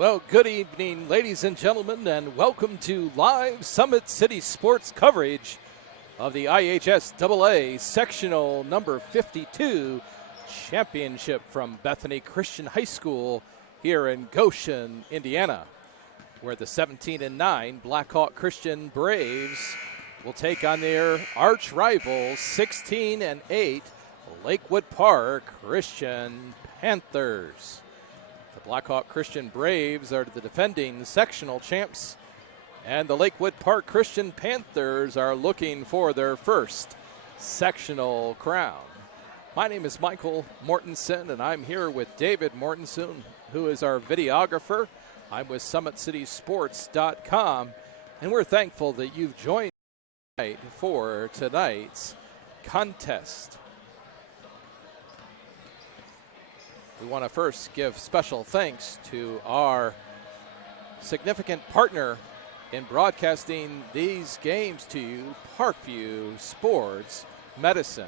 Well, good evening, ladies and gentlemen, and welcome to live Summit City Sports coverage of the IHSAA Sectional number 52 Championship from Bethany Christian High School here in Goshen, Indiana, where the 17-9 Blackhawk Christian Braves will take on their arch rivals 16-8 Lakewood Park Christian Panthers. The Blackhawk Christian Braves are the defending sectional champs, and the Lakewood Park Christian Panthers are looking for their first sectional crown. My name is Michael Mortensen, and I'm here with David Mortensen, who is our videographer. I'm with SummitCitySports.com, and we're thankful that you've joined us for tonight's contest. We want to first give special thanks to our significant partner in broadcasting these games to you, Parkview Sports Medicine.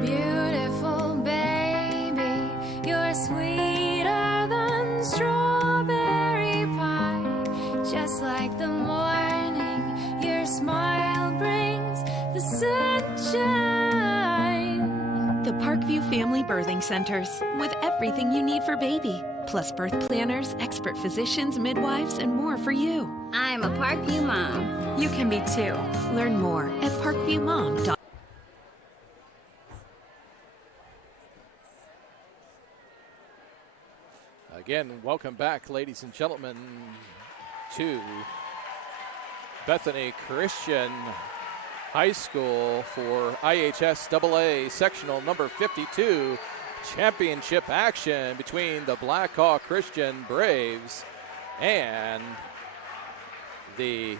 Beautiful baby, you're sweeter than strawberry pie. Just like the morning, your smile brings the sunshine. The Parkview Family Birthing Centers, with everything you need for baby, plus birth planners, expert physicians, midwives, and more for you. I'm a Parkview mom. You can be too. Learn more at parkviewmom.com. Again, welcome back, ladies and gentlemen, to Bethany Christian High School for IHSAA Sectional number 52 championship action between the Blackhawk Christian Braves and the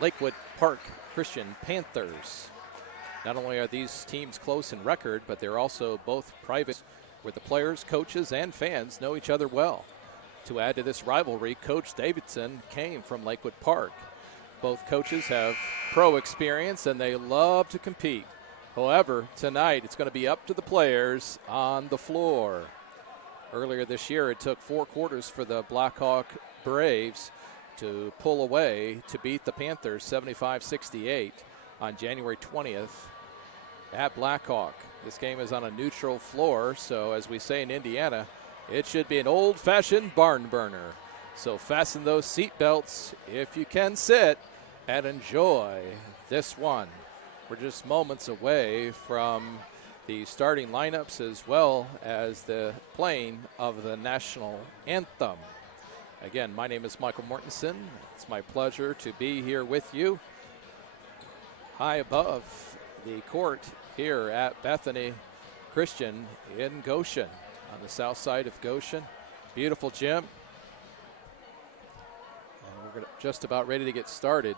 Lakewood Park Christian Panthers. Not only are these teams close in record, but they're also both private, where the players, coaches, and fans know each other well. To add to this rivalry, Coach Davidson came from Lakewood Park. Both coaches have pro experience, and they love to compete. However, tonight it's going to be up to the players on the floor. Earlier this year, it took 4 quarters for the Blackhawk Braves to pull away to beat the Panthers 75-68 on January 20th at Blackhawk. This game is on a neutral floor, so as we say in Indiana, it should be an old-fashioned barn burner. So fasten those seat belts if you can sit and enjoy this one. We're just moments away from the starting lineups as well as the playing of the national anthem. Again, my name is Michael Mortensen. It's my pleasure to be here with you high above the court here at Bethany Christian in Goshen, on the south side of Goshen. Beautiful gym. And we're just about ready to get started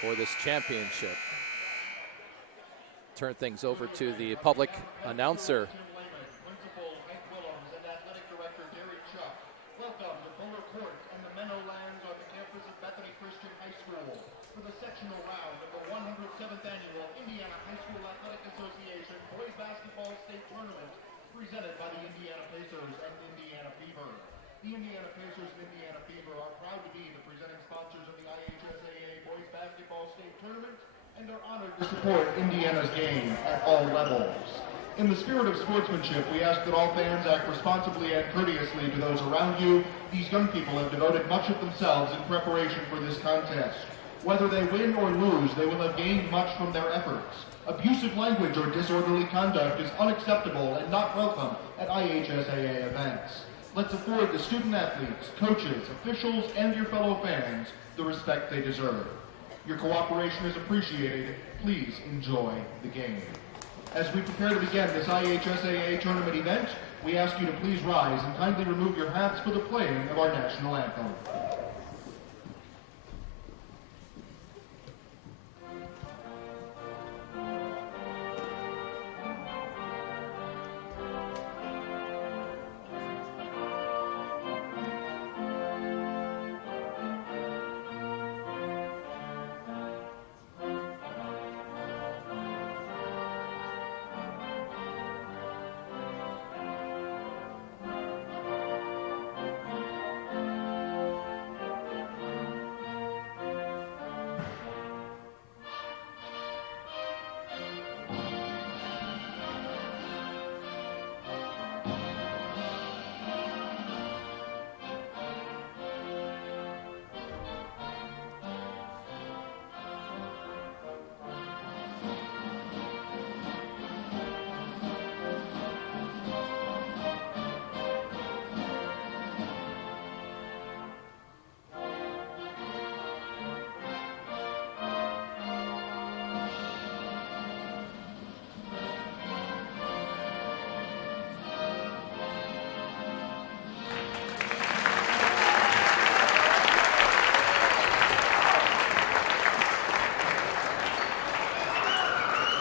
for this championship. Turn things over to the public announcer. Welcome to Fuller Court and the Meadowlands on the campus of Bethany Christian High School for the sectional round of the 107th Annual Indiana High School Athletic Association Boys Basketball State Tournament, presented by the Indiana Pacers and Indiana Fever. The Indiana Pacers and Indiana Fever are proud to be the presenting sponsors of the IHSAA Boys Basketball State Tournament and are honored to support Indiana's game at all levels. In the spirit of sportsmanship, we ask that all fans act responsibly and courteously to those around you. These young people have devoted much of themselves in preparation for this contest. Whether they win or lose, they will have gained much from their efforts. Abusive language or disorderly conduct is unacceptable and not welcome at IHSAA events. Let's afford the student athletes, coaches, officials, and your fellow fans the respect they deserve. Your cooperation is appreciated. Please enjoy the game. As we prepare to begin this IHSAA tournament event, we ask you to please rise and kindly remove your hats for the playing of our national anthem.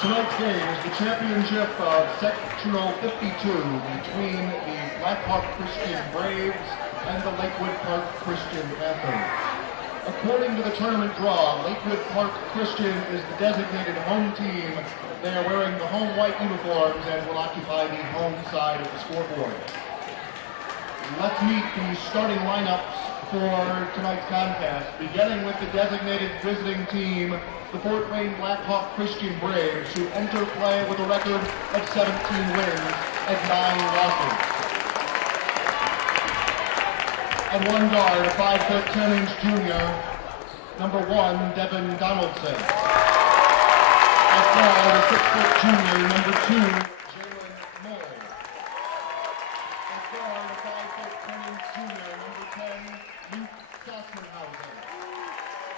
Tonight's game is the championship of Sectional 52 between the Blackhawk Christian Braves and the Lakewood Park Christian Panthers. According to the tournament draw, Lakewood Park Christian is the designated home team. They are wearing the home white uniforms and will occupy the home side of the scoreboard. Let's meet the starting lineups for tonight's contest, beginning with the designated visiting team, the Fort Wayne Blackhawk Christian Braves, who enter play with a record of 17 wins and 9 losses. At one guard, a 5'10" junior, number 1, Devin Donaldson. At guard, a 6' junior, number 2, Jalen Moll. At guard, a 5'10" junior, number 10, Luke Sassenhausen.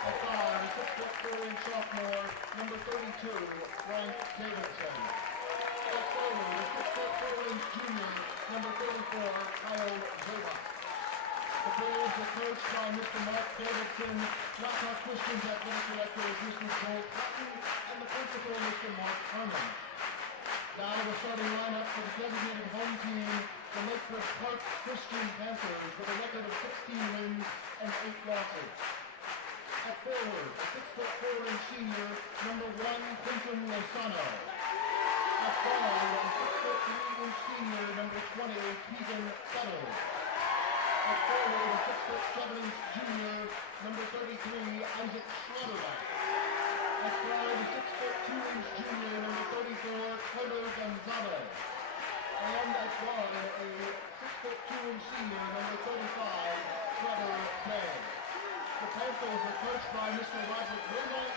At guard, a 6'4" sophomore, number 32, Frank Davidson. At forward, a 6'4" junior, number 34, Kyle Zerba. The Braves are coached by Mr. Mark Davidson, Blackhawk Christian's athletic director is Mr. Joel Cotton, and the principal, Mr. Mark Herman. Now the starting lineup for the designated home team, the Lakewood Park Christian Panthers, with a record of 16 wins and 8 losses. At forward, a 6'4" senior, number 1, Quinton Lozano. At guard, a 6'3" senior, number 20, Keegan Settle. At forward, a 6'7" junior, number 33, Isaac Schlotterbeck. At guard, a 6'2" junior, number 34, Carter Gonzalez. And at guard, a 6'2" senior, number 35, Trevor May. The Panthers are coached by Mr. Roderick Wilmot,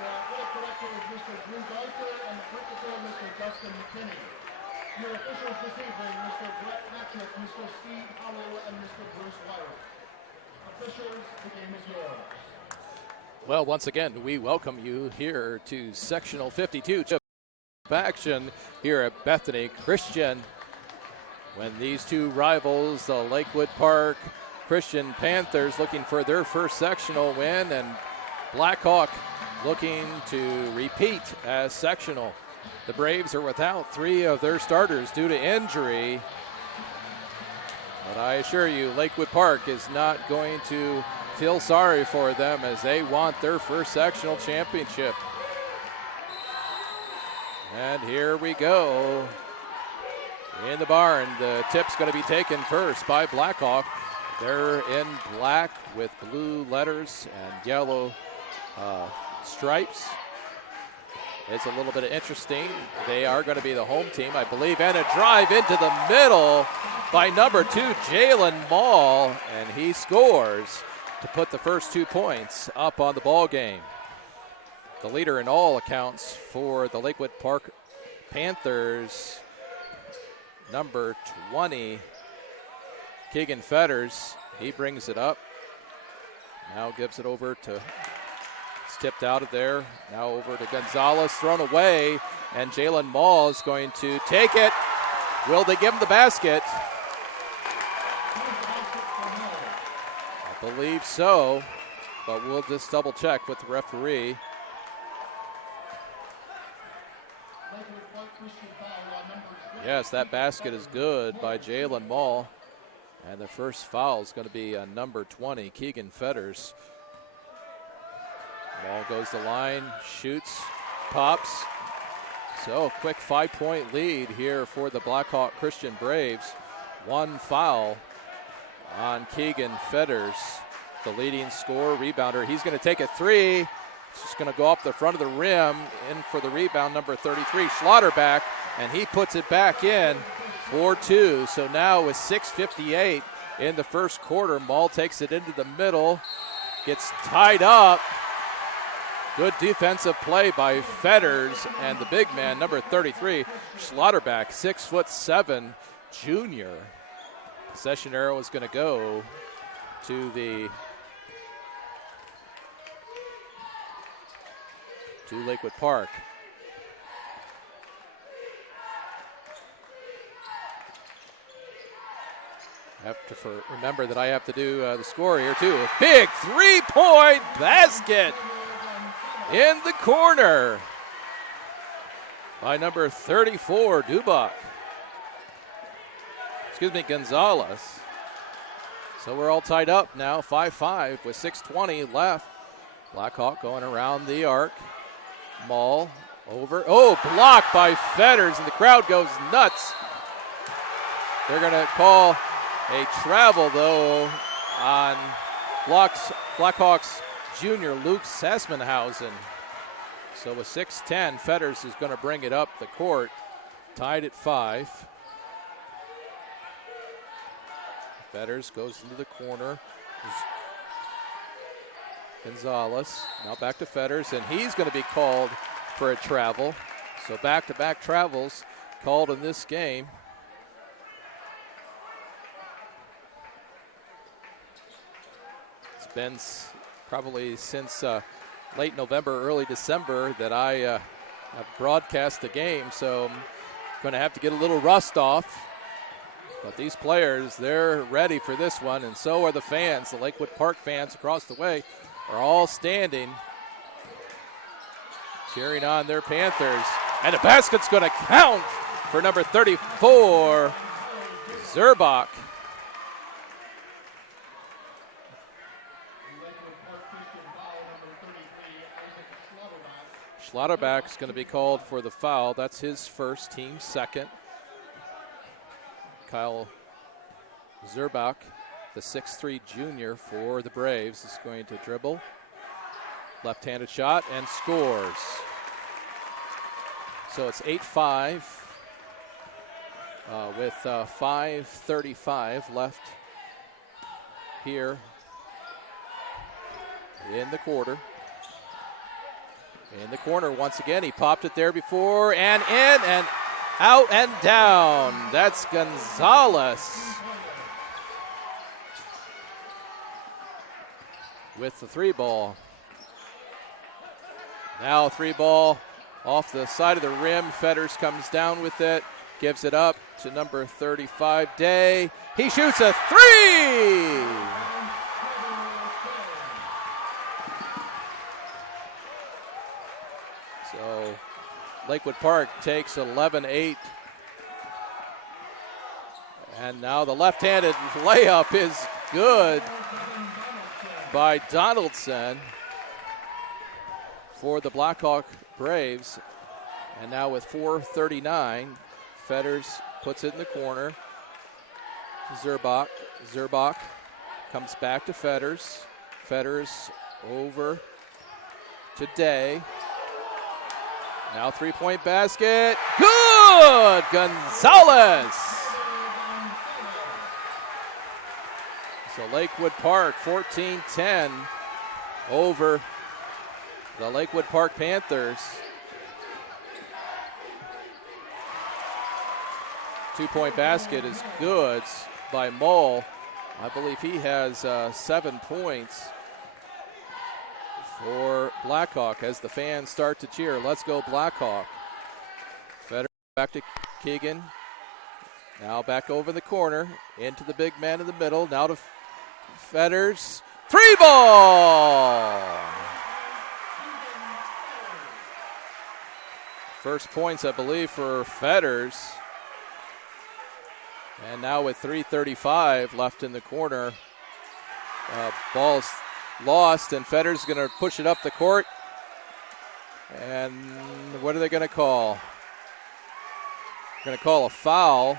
the athletic director is Mr. Drew Geiser, and the principal, Mr. Justin McKinney. Your officials this evening, Mr. Brett Patrick, Mr. Steve Howell, and Mr. Bruce Wire. Officials, the game is yours. Well, once again, we welcome you here to Sectional 52 action here at Bethany Christian. When these two rivals, the Lakewood Park Christian Panthers, looking for their first sectional win, and Blackhawk looking to repeat as sectional. The Braves are without 3 of their starters due to injury. But I assure you, Lakewood Park is not going to feel sorry for them as they want their first sectional championship. And here we go. In the barn, the tip's going to be taken first by Blackhawk. They're in black with blue letters and yellow stripes. It's a little bit interesting. They are going to be the home team, I believe, and a drive into the middle by number 2, Jalen Mall, and he scores to put the first 2 points up on the ball game. The leader in all accounts for the Lakewood Park Panthers, number 20, Keegan Fetters. He brings it up. Now gives it over to, it's tipped out of there. Now over to Gonzalez, thrown away, and Jalen Mall is going to take it. Will they give him the basket? I believe so, but we'll just double check with the referee. Yes, that basket is good by Jalen Mall. And the first foul is going to be on number 20, Keegan Fetters. Ball goes the line, shoots, pops. So a quick 5-point lead here for the Blackhawk Christian Braves. 1 foul on Keegan Fetters, the leading scorer, rebounder. He's going to take a 3. It's just going to go off the front of the rim. In for the rebound, number 33, Schlotterbeck, and he puts it back in. 4-2, so now with 6:58 in the first quarter, Mall takes it into the middle, gets tied up. Good defensive play by Fetters, and the big man, number 33, Schlotterbeck, 6'7", junior. Possession arrow is going to go to Lakewood Park. Remember that I have to do the score here too. A big 3-point basket in the corner. by number 34, Gonzalez. So we're all tied up now, 5-5 with 6:20 left. Blackhawk going around the arc. Maul over. Oh, blocked by Fetters, and the crowd goes nuts. They're going to call a travel, though, on Blackhawks junior Luke Sassmanhausen. So with 6:10, Fetters is going to bring it up the court, tied at 5. Fetters goes into the corner. Gonzalez now back to Fetters, and he's going to be called for a travel. So back-to-back travels called in this game. It's been probably since late November, early December that I have broadcast the game, so I'm going to have to get a little rust off. But these players, they're ready for this one, and so are the fans. The Lakewood Park fans across the way are all standing, cheering on their Panthers. And the basket's going to count for number 34, Zerbach. Schlotterbeck's going to be called for the foul. That's his first, team second. Kyle Zerbach, the 6'3 junior for the Braves, is going to dribble. Left-handed shot and scores. So it's 8-5 with 5:35 left here in the quarter. In the corner once again. He popped it there before, and in and out and down. That's Gonzalez with the 3-ball. Now 3-ball off the side of the rim. Fetters comes down with it, gives it up to number 35, Day. He shoots a 3! So Lakewood Park takes 11-8. And now the left-handed layup is good by Donaldson for the Blackhawk Braves. And now with 4:39, Fetters puts it in the corner. Zerbach comes back to Fetters. Fetters over to Day. Now 3-point basket. Good! Gonzalez! So Lakewood Park 14-10 over the Lakewood Park Panthers. 2-point basket is good by Mole. I believe he has 7 points for Blackhawk as the fans start to cheer. Let's go Blackhawk. Fetter back to Keegan. Now back over the corner into the big man in the middle. Now to Fetters. 3-ball! First points, I believe, for Fetters. And now with 3:35 left in the corner, ball's lost, and Fetters going to push it up the court. And what are they going to call? Going to call a foul.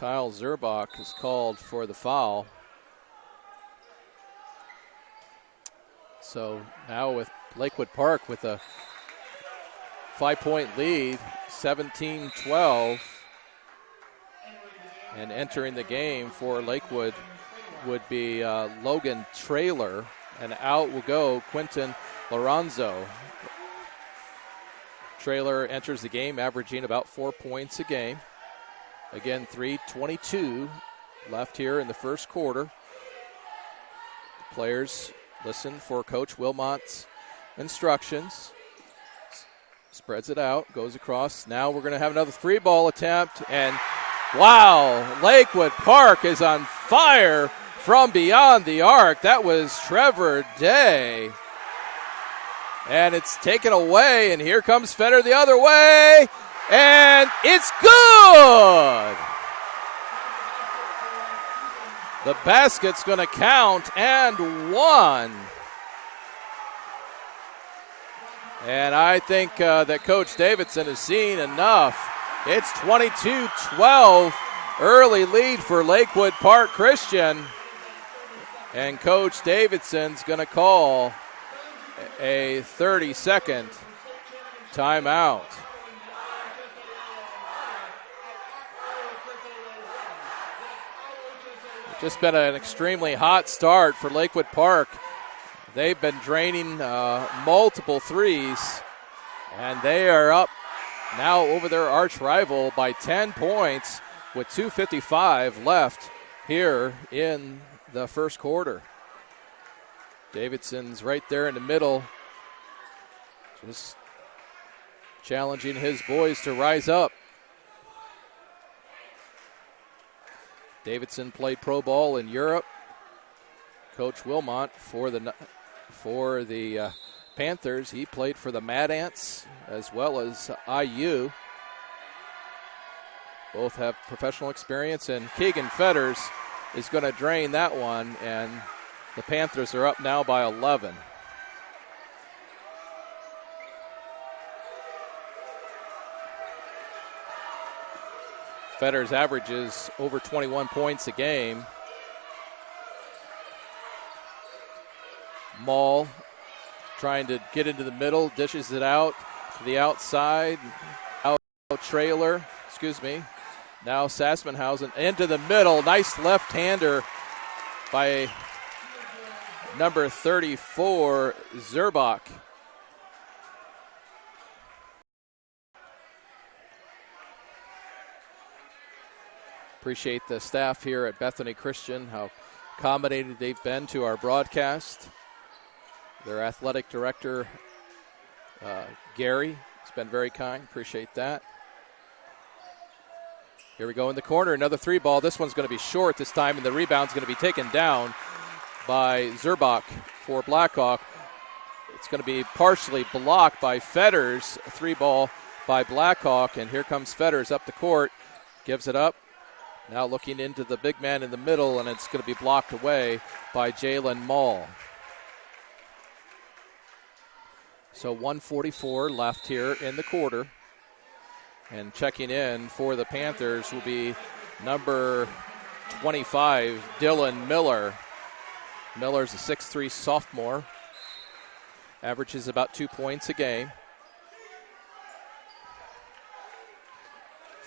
Kyle Zerbach is called for the foul. So now with Lakewood Park with a 5-point lead, 17-12. And entering the game for Lakewood would be Logan Traylor. And out will go Quentin Lorenzo. Traylor enters the game averaging about 4 points a game. Again, 3:22 left here in the first quarter. Players listen for Coach Wilmot's instructions. Spreads it out, goes across. Now we're going to have another 3-ball attempt. And wow, Lakewood Park is on fire from beyond the arc. That was Trevor Day. And it's taken away, and here comes Feder the other way, and it's good! The basket's going to count and one. And I think that Coach Davidson has seen enough. It's 22-12, early lead for Lakewood Park Christian. And Coach Davidson's going to call a 30-second timeout. Just been an extremely hot start for Lakewood Park. They've been draining multiple threes, and they are up now over their arch rival by 10 points with 2:55 left here in the first quarter. Davidson's right there in the middle, just challenging his boys to rise up. Davidson played pro ball in Europe. Coach Wilmot for the Panthers, he played for the Mad Ants as well as IU. Both have professional experience, and Keegan Fedders is going to drain that one, and the Panthers are up now by 11. Fedders averages over 21 points a game. Maul trying to get into the middle, dishes it out to the outside. Trailer, Now Sassmanhausen into the middle. Nice left-hander by number 34, Zerbach. Appreciate the staff here at Bethany Christian, how accommodated they've been to our broadcast. Their athletic director, Gary, has been very kind. Appreciate that. Here we go in the corner. Another three ball. This one's going to be short this time, and the rebound's going to be taken down by Zerbach for Blackhawk. It's going to be partially blocked by Fedders. A three ball by Blackhawk, and here comes Fedders up the court. Gives it up. Now looking into the big man in the middle, and it's going to be blocked away by Jalen Mall. So 1:44 left here in the quarter. And checking in for the Panthers will be number 25, Dylan Miller. Miller's a 6'3" sophomore. Averages about 2 points a game.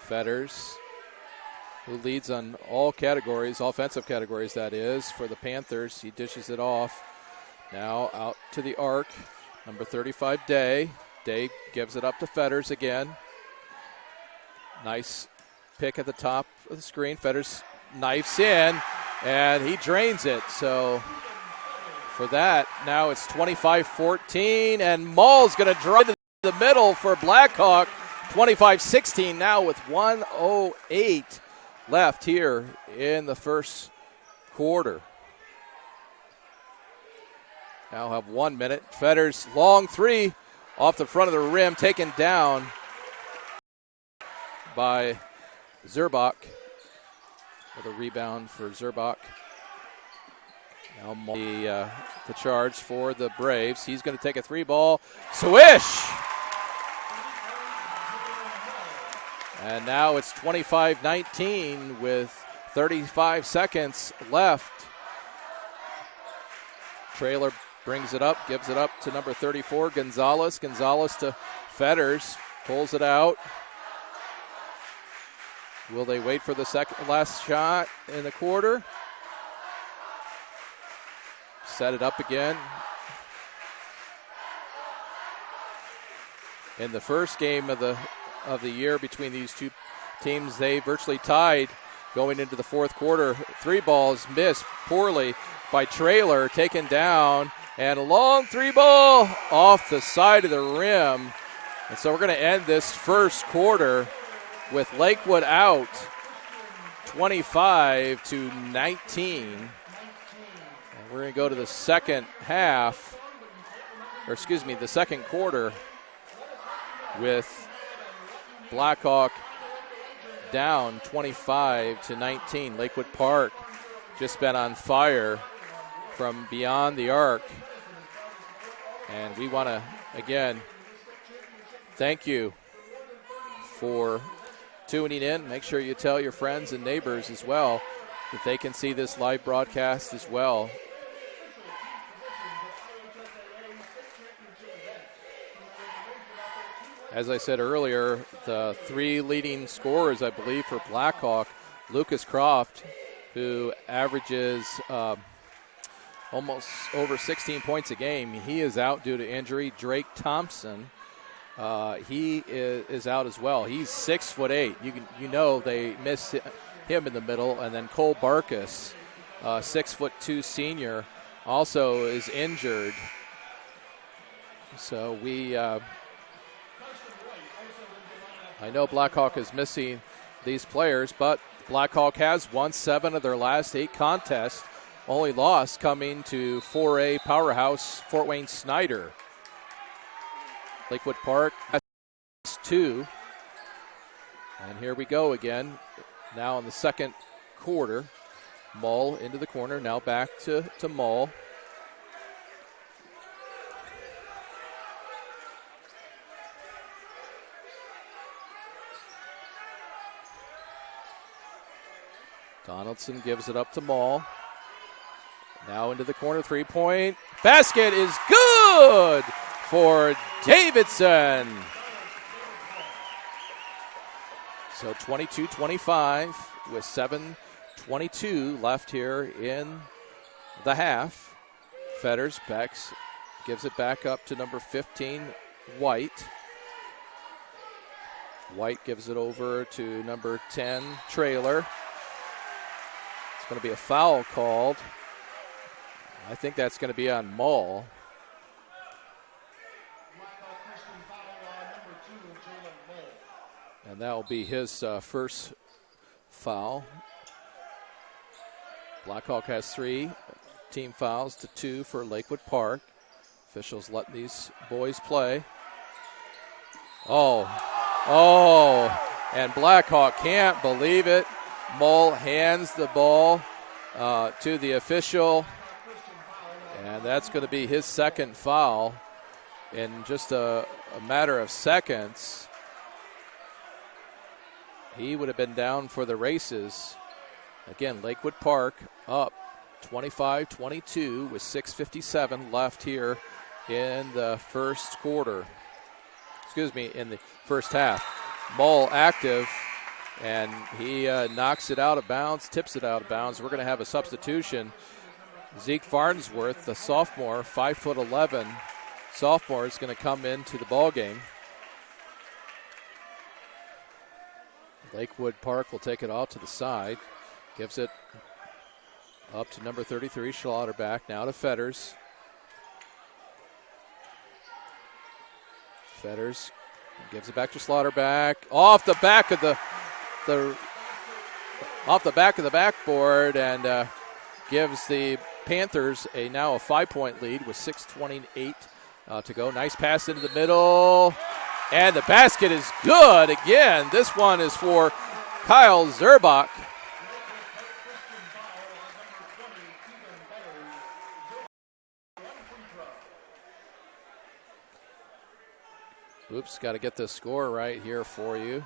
Fedders, who leads on all categories, offensive categories that is, for the Panthers. He dishes it off. Now out to the arc. Number 35, Day. Day gives it up to Fedders again. Nice pick at the top of the screen. Fedders knifes in, and he drains it. So for that, now it's 25-14, and Maul's going to drive to the middle for Blackhawk. 25-16 now with 1:08 left here in the first quarter. Now have 1 minute. Fedders, long three off the front of the rim, taken down by Zerbach. With a rebound for Zerbach. Now the charge for the Braves. He's going to take a three ball. Swish! And now it's 25-19 with 35 seconds left. Trailer brings it up, gives it up to number 34, Gonzalez. Gonzalez to Fedders, pulls it out. Will they wait for the last shot in the quarter? Set it up again. In the first game of the year between these two teams, they virtually tied going into the fourth quarter. Three balls missed poorly by Trailer, taken down, and a long three ball off the side of the rim. And so we're going to end this first quarter with Lakewood out 25-19. We're going to go to the second half, or excuse me, the second quarter with Blackhawk down 25-19. Lakewood Park just been on fire from beyond the arc. And we want to, again, thank you for tuning in. Make sure you tell your friends and neighbors as well that they can see this live broadcast as well. As I said earlier, the three leading scorers, I believe, for Blackhawk, Lucas Croft, who averages almost over 16 points a game. He is out due to injury. Drake Thompson, he is out as well. He's 6'8". You know they miss him in the middle. And then Cole Barkus, 6'2" senior, also is injured. So I know Blackhawk is missing these players, but Blackhawk has won 7 of their last 8 contests. Only loss coming to 4A powerhouse Fort Wayne Snyder. Lakewood Park has 2. And here we go again. Now in the second quarter. Mull into the corner. Now back to Mull. Donaldson gives it up to Mull. Now into the corner, 3-point. Basket is good for Davidson. So 22-25 with 7:22 left here in the half. Fetters gives it back up to number 15, White. White gives it over to number 10, Trailer. It's going to be a foul called. I think that's going to be on Mull. And that will be his first foul. Blackhawk has 3 team fouls to 2 for Lakewood Park. Officials letting these boys play. Oh, and Blackhawk can't believe it. Mull hands the ball to the official. And that's going to be his second foul in just a matter of seconds. He would have been down for the races. Again, Lakewood Park up 25-22 with 6:57 left here in the first quarter. Excuse me, in the first half. Mull active, and he knocks it out of bounds, tips it out of bounds. We're going to have a substitution. Zeke Farnsworth, the sophomore, 5'11" sophomore, is going to come into the ball game. Lakewood Park will take it off to the side. Gives it up to number 33, Schlotterback. Now to Fetters. Fetters gives it back to Schlotterback. Off the back of the backboard, and gives the Panthers now a 5-point lead with 6:28 to go. Nice pass into the middle, and the basket is good again. This one is for Kyle Zerbach. Oops, got to get the score right here for you.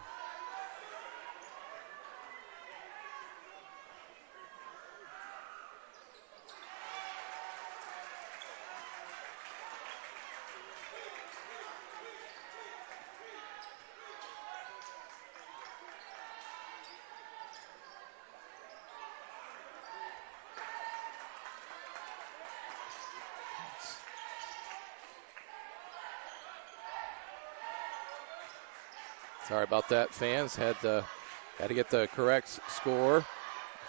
Sorry about that, fans. Had to get the correct score.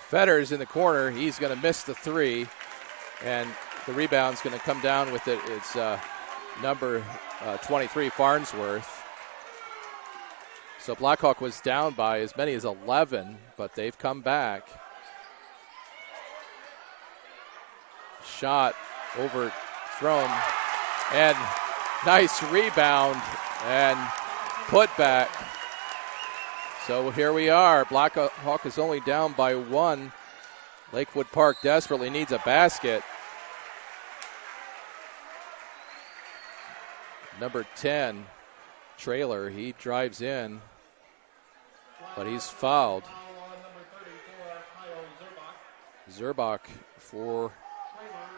Fetters in the corner. He's going to miss the 3, and the rebound's going to come down with it. It's number 23, Farnsworth. So Blackhawk was down by as many as 11, but they've come back. shot overthrown, and nice rebound and put back. So here we are. Blackhawk is only down by 1. Lakewood Park desperately needs a basket. Number 10, Trailer, he drives in, but he's fouled. Zerbach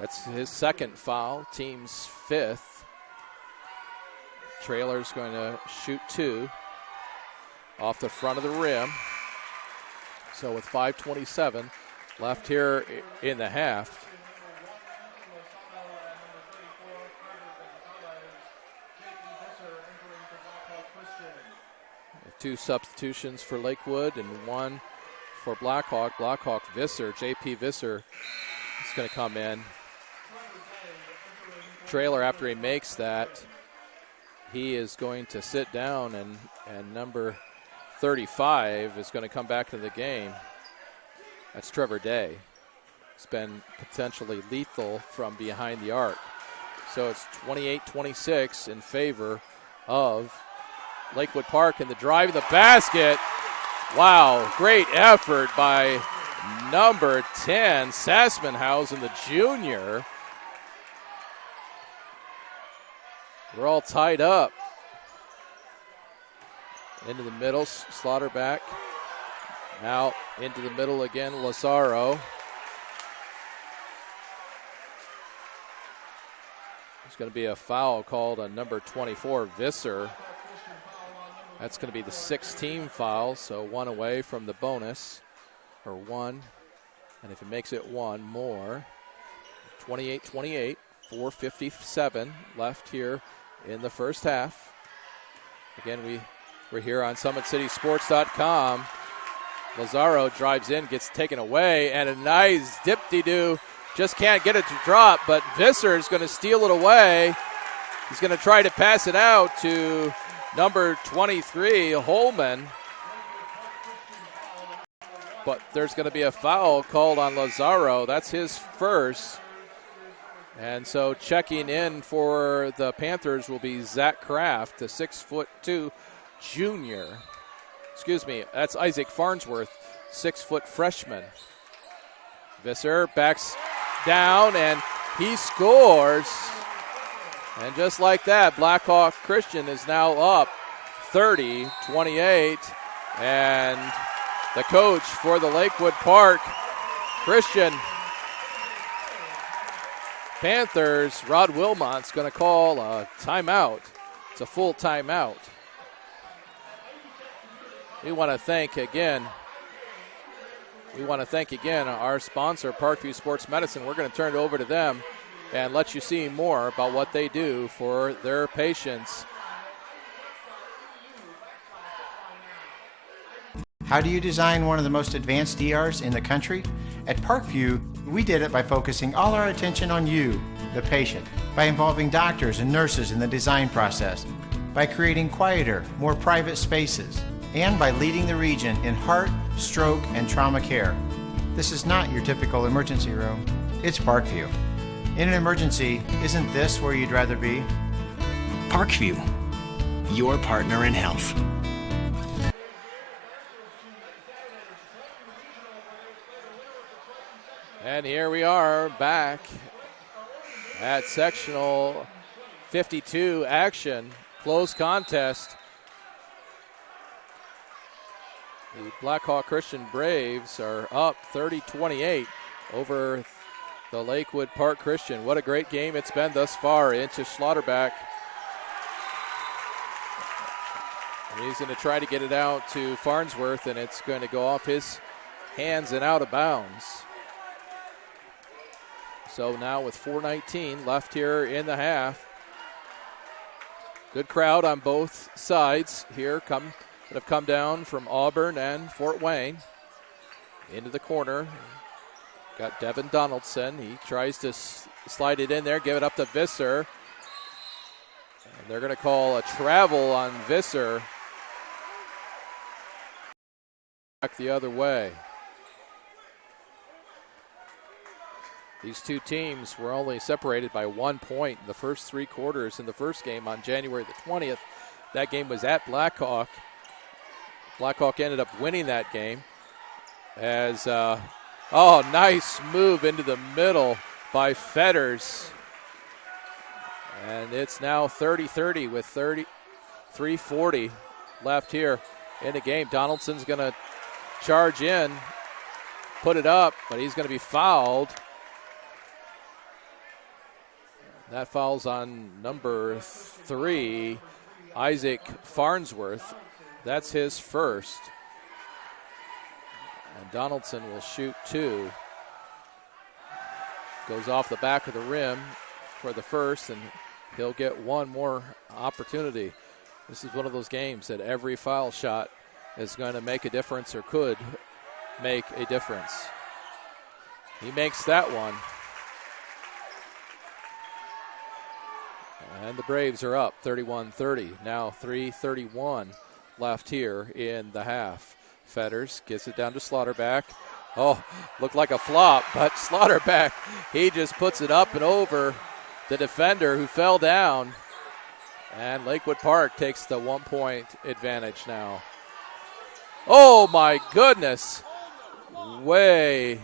that's his second foul, team's 5th. Trailer's going to shoot 2 off the front of the rim. So with 5:27 left here in the half. 2 substitutions for Lakewood and 1 for Blackhawk. Blackhawk Visser, JP Visser is going to come in. Trailer, after he makes that, he is going to sit down, and number 35 is going to come back to the game. That's Trevor Day. It's been potentially lethal from behind the arc. So it's 28-26 in favor of Lakewood Park, and the drive of the basket. Wow, great effort by number 10, Sassmanhausen, the junior. We're all tied up. Into the middle, Slaughterback. Now into the middle again, Lazaro. There's going to be a foul called on number 24, Visser. That's going to be the 6th team foul, so 1 away from the bonus, or 1. And if it makes it 1 more, 28-28, 4:57 left here in the first half. Again, we're here on SummitCitySports.com. Lazaro drives in, gets taken away, and a nice dip-de-doo. Just can't get it to drop, but Visser is going to steal it away. He's going to try to pass it out to number 23, Holman. But there's going to be a foul called on Lazaro. That's his first. And so checking in for the Panthers will be Zach Kraft, the 6'2" junior. Excuse me, that's Isaac Farnsworth, 6' freshman. Visser backs down, and he scores. And just like that, Blackhawk Christian is now up 30-28. And the coach for the Lakewood Park Christian Panthers, Rod Wilmot's going to call a timeout. It's a full timeout. We want to thank again our sponsor, Parkview Sports Medicine. We're going to turn it over to them and let you see more about what they do for their patients. How do you design one of the most advanced ERs in the country? At Parkview, we did it by focusing all our attention on you, the patient, by involving doctors and nurses in the design process, by creating quieter, more private spaces, and by leading the region in heart, stroke, and trauma care. This is not your typical emergency room. It's Parkview. In an emergency, isn't this where you'd rather be? Parkview, your partner in health. And here we are back at sectional 52 action, close contest. The Blackhawk Christian Braves are up 30-28 over the Lakewood Park Christian. What a great game it's been thus far into Slaughterback. And he's going to try to get it out to Farnsworth, and it's going to go off his hands and out of bounds. So now with 4:19 left here in the half. Good crowd on both sides here that have come down from Auburn and Fort Wayne. Into the corner. Got Devin Donaldson. He tries to slide it in there, give it up to Visser. And they're going to call a travel on Visser. Back the other way. These two teams were only separated by 1 point in the first 3 quarters in the first game on January the 20th. That game was at Blackhawk. Blackhawk ended up winning that game as, nice move into the middle by Fetters. And it's now 30-30 with 3:40 left here in the game. Donaldson's going to charge in, put it up, but he's going to be fouled. That foul's on number 3, Isaac Farnsworth. That's his first. And Donaldson will shoot 2. Goes off the back of the rim for the first, and he'll get one more opportunity. This is one of those games that every foul shot is going to make a difference or could make a difference. He makes that one. And the Braves are up 31-30. Now 3:31 left here in the half. Fetters gets it down to Slaughterback. Oh, looked like a flop, but Slaughterback, he just puts it up and over the defender who fell down. And Lakewood Park takes the 1-point advantage now. Oh my goodness. Way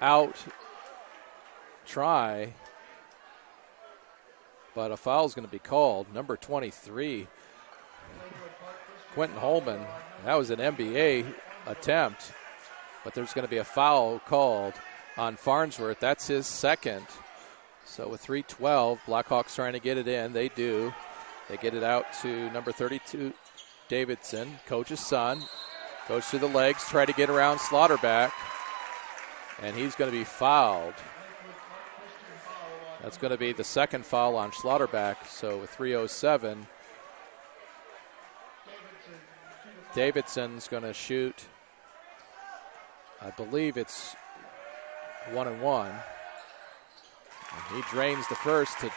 out try. But a foul is going to be called. Number 23, Quentin Holman. That was an NBA attempt. But there's going to be a foul called on Farnsworth. That's his second. So with 3:12, Blackhawks trying to get it in. They do. They get it out to number 32, Davidson, coach's son. Goes to the legs, try to get around Slaughterback. And he's going to be fouled. That's going to be the second foul on Slaughterback. So with 3:07, Davidson's going to shoot, I believe it's 1 and 1. And he drains the first to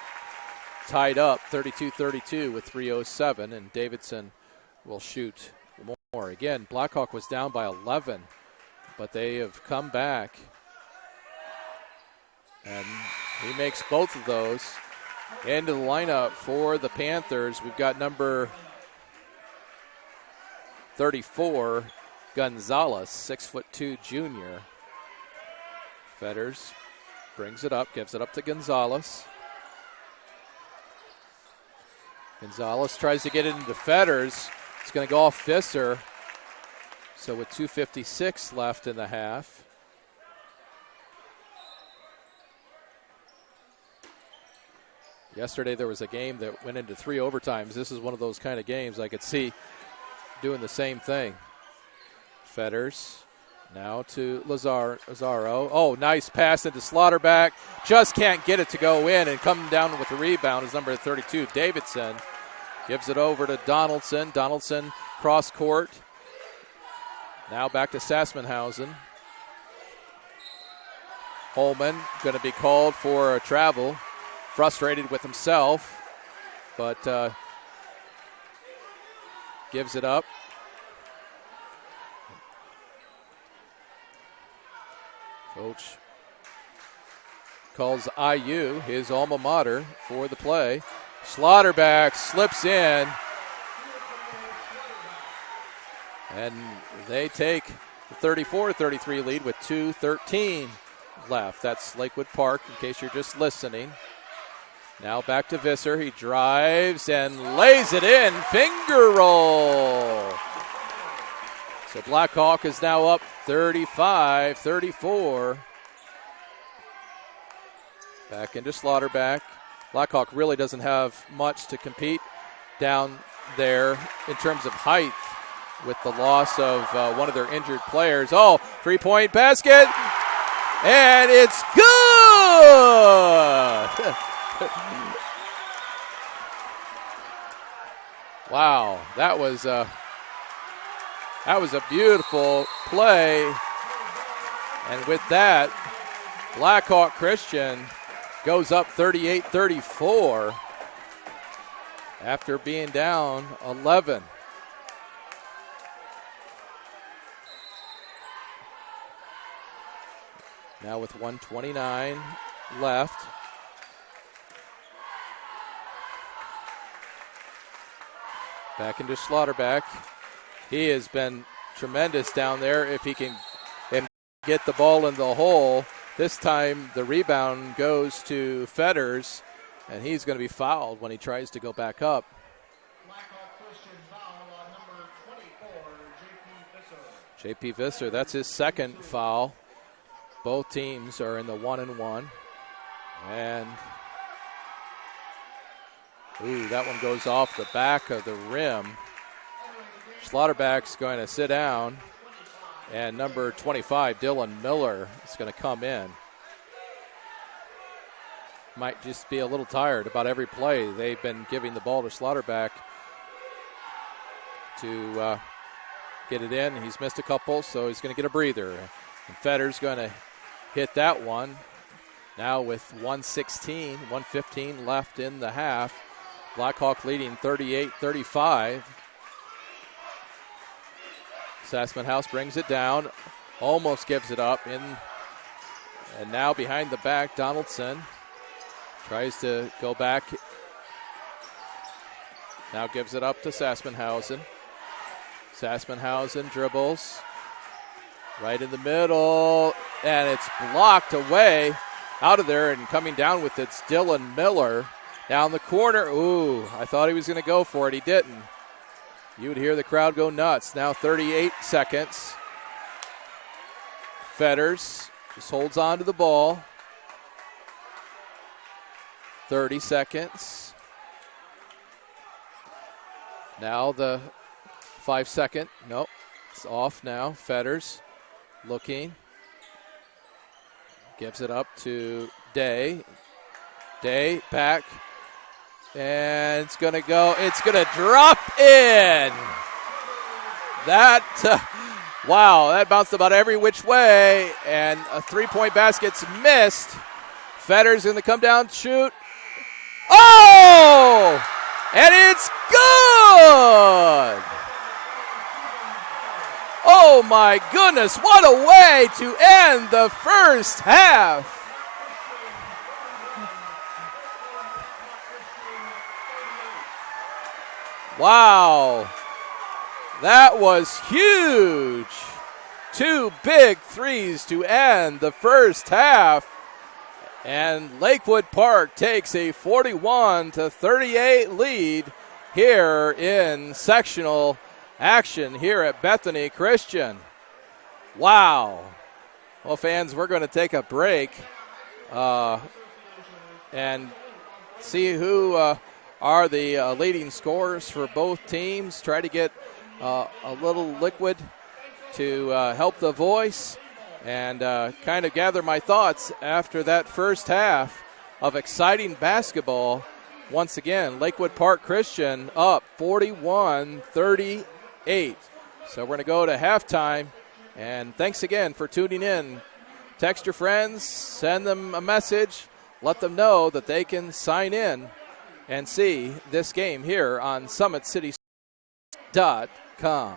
tie it up 32-32 with 3:07, and Davidson will shoot more. Again, Blackhawk was down by 11, but they have come back. And he makes both of those. Into the lineup for the Panthers, we've got number 34, Gonzalez, 6'2" junior. Fetters brings it up, gives it up to Gonzalez. Gonzalez tries to get it into Fetters. It's going to go off Visser. So with 2:56 left in the half. Yesterday there was a game that went into 3 overtimes. This is one of those kind of games I could see doing the same thing. Fetters now to Lazaro. Oh, nice pass into Slaughterback. Just can't get it to go in, and coming down with the rebound is number 32, Davidson. Gives it over to Donaldson. Donaldson cross court. Now back to Sassmanhausen. Holman going to be called for a travel. Frustrated with himself, but gives it up. Coach calls IU, his alma mater, for the play. Slaughterback slips in, and they take the 34-33 lead with 2:13 left. That's Lakewood Park, in case you're just listening. Now back to Visser. He drives and lays it in. Finger roll. So Blackhawk is now up 35-34. Back into Slaughterback. Blackhawk really doesn't have much to compete down there in terms of height with the loss of one of their injured players. Oh, 3-point basket. And it's good. Wow, that was a beautiful play. And with that, Blackhawk Christian goes up 38-34 after being down 11. Now with 1:29 left. Back into Slaughterback. He has been tremendous down there if he can and get the ball in the hole. This time the rebound goes to Fetters, and he's going to be fouled when he tries to go back up. Blackhawk Christian foul on number 24, J.P. Visser. J.P. Visser, that's his second foul. Both teams are in the 1-1. And, that one goes off the back of the rim. Slaughterback's going to sit down. And number 25, Dylan Miller, is going to come in. Might just be a little tired about every play. They've been giving the ball to Slaughterback to get it in. He's missed a couple, so he's going to get a breather. And Fetter's going to hit that one. Now with 1:15 left in the half. Blackhawk leading 38-35. Sassman House brings it down, almost gives it up. And now behind the back, Donaldson tries to go back. Now gives it up to Sassmanhausen. Sassmanhausen dribbles right in the middle, and it's blocked away out of there, and coming down with it's Dylan Miller down the corner. Ooh, I thought he was going to go for it. He didn't. You would hear the crowd go nuts. Now 38 seconds. Fetters just holds on to the ball. 30 seconds. Now the 5-second. Nope, it's off now. Fetters looking. Gives it up to Day. Day back. And it's going to go. It's going to drop in. That, wow, that bounced about every which way. And a three-point basket's missed. Fetters going to come down, shoot. Oh! And it's good! Oh my goodness, what a way to end the first half. Wow, that was huge. Two big threes to end the first half. And Lakewood Park takes a 41-38 lead here in sectional action here at Bethany Christian. Wow. Well, fans, we're going to take a break and see who are the leading scorers for both teams. Try to get a little liquid to help the voice and kind of gather my thoughts after that first half of exciting basketball. Once again, Lakewood Park Christian up 41-38. So we're going to go to halftime, and thanks again for tuning in. Text your friends, send them a message, let them know that they can sign in and see this game here on SummitCitySports.com.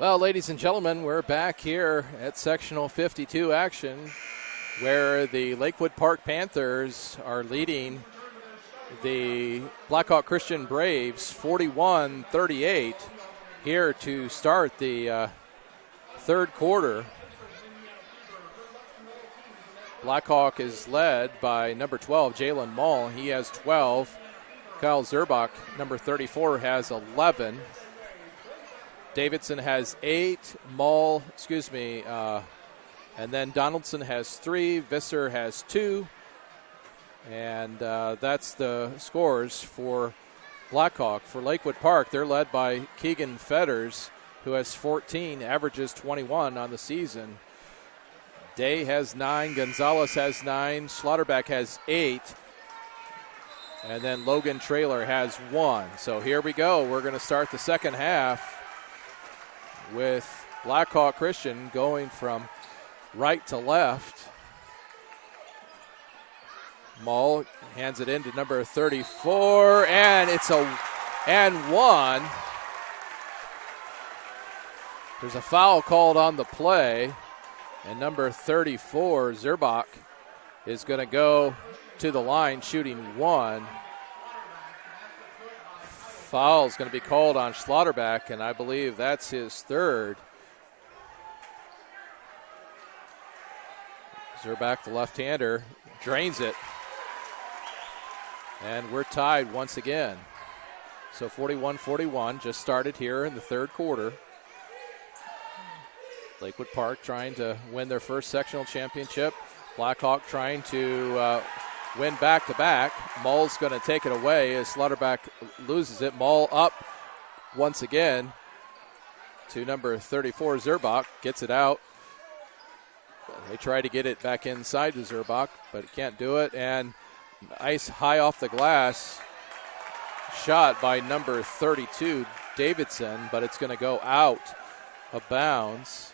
Well, ladies and gentlemen, we're back here at sectional 52 action, where the Lakewood Park Panthers are leading the Blackhawk Christian Braves 41-38 here to start the third quarter. Blackhawk is led by number 12, Jalen Mall. He has 12. Kyle Zerbach, number 34, has 11. Davidson has 8. And then Donaldson has 3. Visser has 2. And that's the scores for Blackhawk. For Lakewood Park, they're led by Keegan Fetters, who has 14, averages 21 on the season. Day has 9, Gonzalez has 9, Schlotterbeck has 8, and then Logan Traylor has 1. So here we go. We're going to start the second half with Blackhawk Christian going from right to left. Mull hands it in to number 34, and it's a and 1. There's a foul called on the play. And number 34, Zerbach, is going to go to the line shooting 1. Foul is going to be called on Schlotterbeck, and I believe that's his third. Zerbach, the left-hander, drains it. And we're tied once again. So 41-41 just started here in the third quarter. Lakewood Park trying to win their first sectional championship. Blackhawk trying to win back-to-back. Mull's going to take it away as Schlotterbeck loses it. Mull up once again to number 34, Zerbach. Gets it out. They try to get it back inside to Zerbach, but can't do it. And nice high off the glass shot by number 32, Davidson, but it's going to go out of bounds.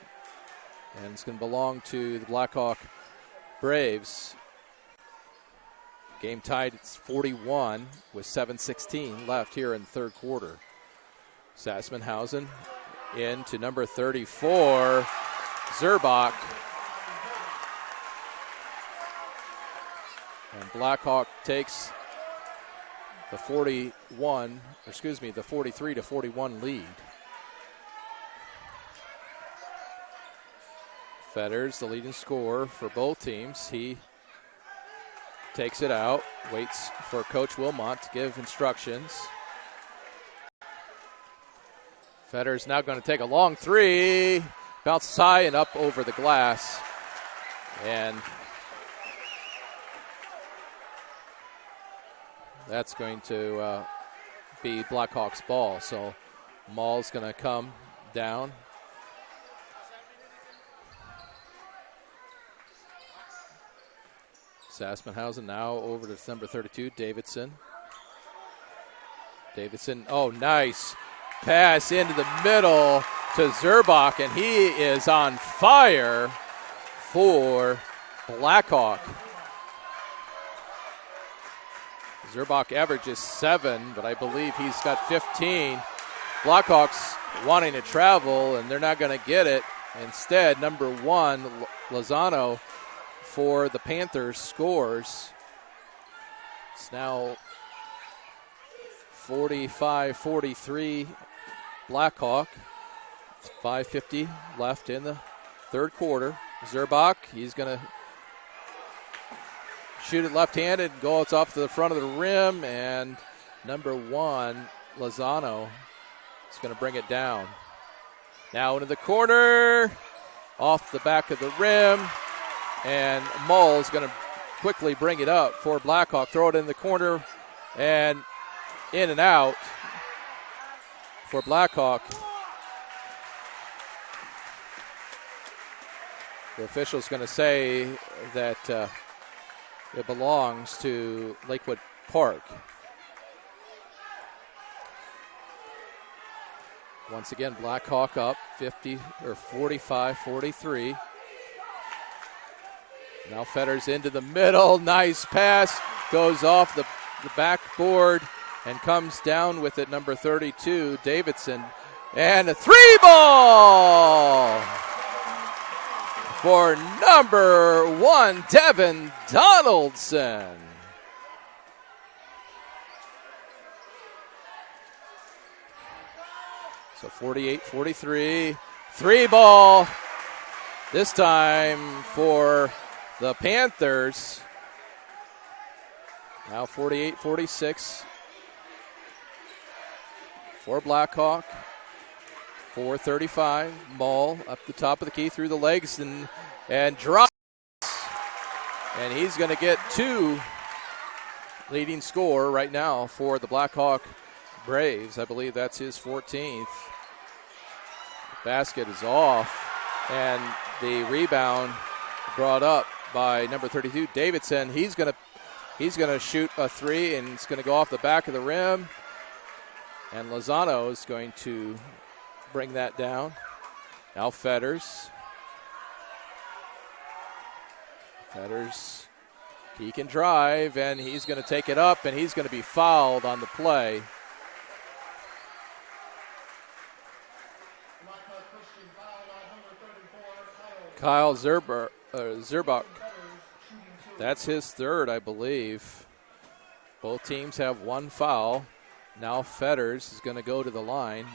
And it's going to belong to the Blackhawk Braves. Game tied, it's 41 with 7:16 left here in the third quarter. Sassmanhausen in to number 34, Zerbach. And Blackhawk takes the 43-41 lead. Fetters, the leading scorer for both teams. He takes it out, waits for Coach Wilmot to give instructions. Fetters now going to take a long three. Bounces high and up over the glass. And that's going to be Blackhawks ball. So Mall's going to come down. Sassmanhausen now over to number 32, Davidson. Oh, nice pass into the middle to Zerbach, and he is on fire for Blackhawk. Zerbach averages 7, but I believe he's got 15. Blackhawks wanting to travel, and they're not going to get it. Instead, number 1, Lozano, for the Panthers scores. It's now 45-43 Blackhawk. 5:50 left in the third quarter. Zerbach, he's going to shoot it left-handed, go it's off to the front of the rim, and number 1, Lozano, is going to bring it down. Now into the corner, off the back of the rim, and Mull is going to quickly bring it up for Blackhawk. Throw it in the corner, and in and out for Blackhawk. The official's going to say that it belongs to Lakewood Park. Once again, Blackhawk up 45-43. Now Fetters into the middle. Nice pass. Goes off the backboard and comes down with it. Number 32, Davidson. And a 3-ball for number 1, Devin Donaldson. So 48-43, 3-ball this time for the Panthers. Now 48-46 for Blackhawk. 4:35. Maul up the top of the key through the legs and drops. And he's going to get 2 leading score right now for the Blackhawk Braves. I believe that's his 14th. Basket is off, and the rebound brought up by number 32, Davidson. He's going to shoot a 3, and it's going to go off the back of the rim. And Lozano is going to bring that down. Now Fetters. He can drive, and he's going to take it up, and he's going to be fouled on the play. Kyle Zerbach. That's his 3rd, I believe. Both teams have 1 foul. Now Fetters is going to go to the line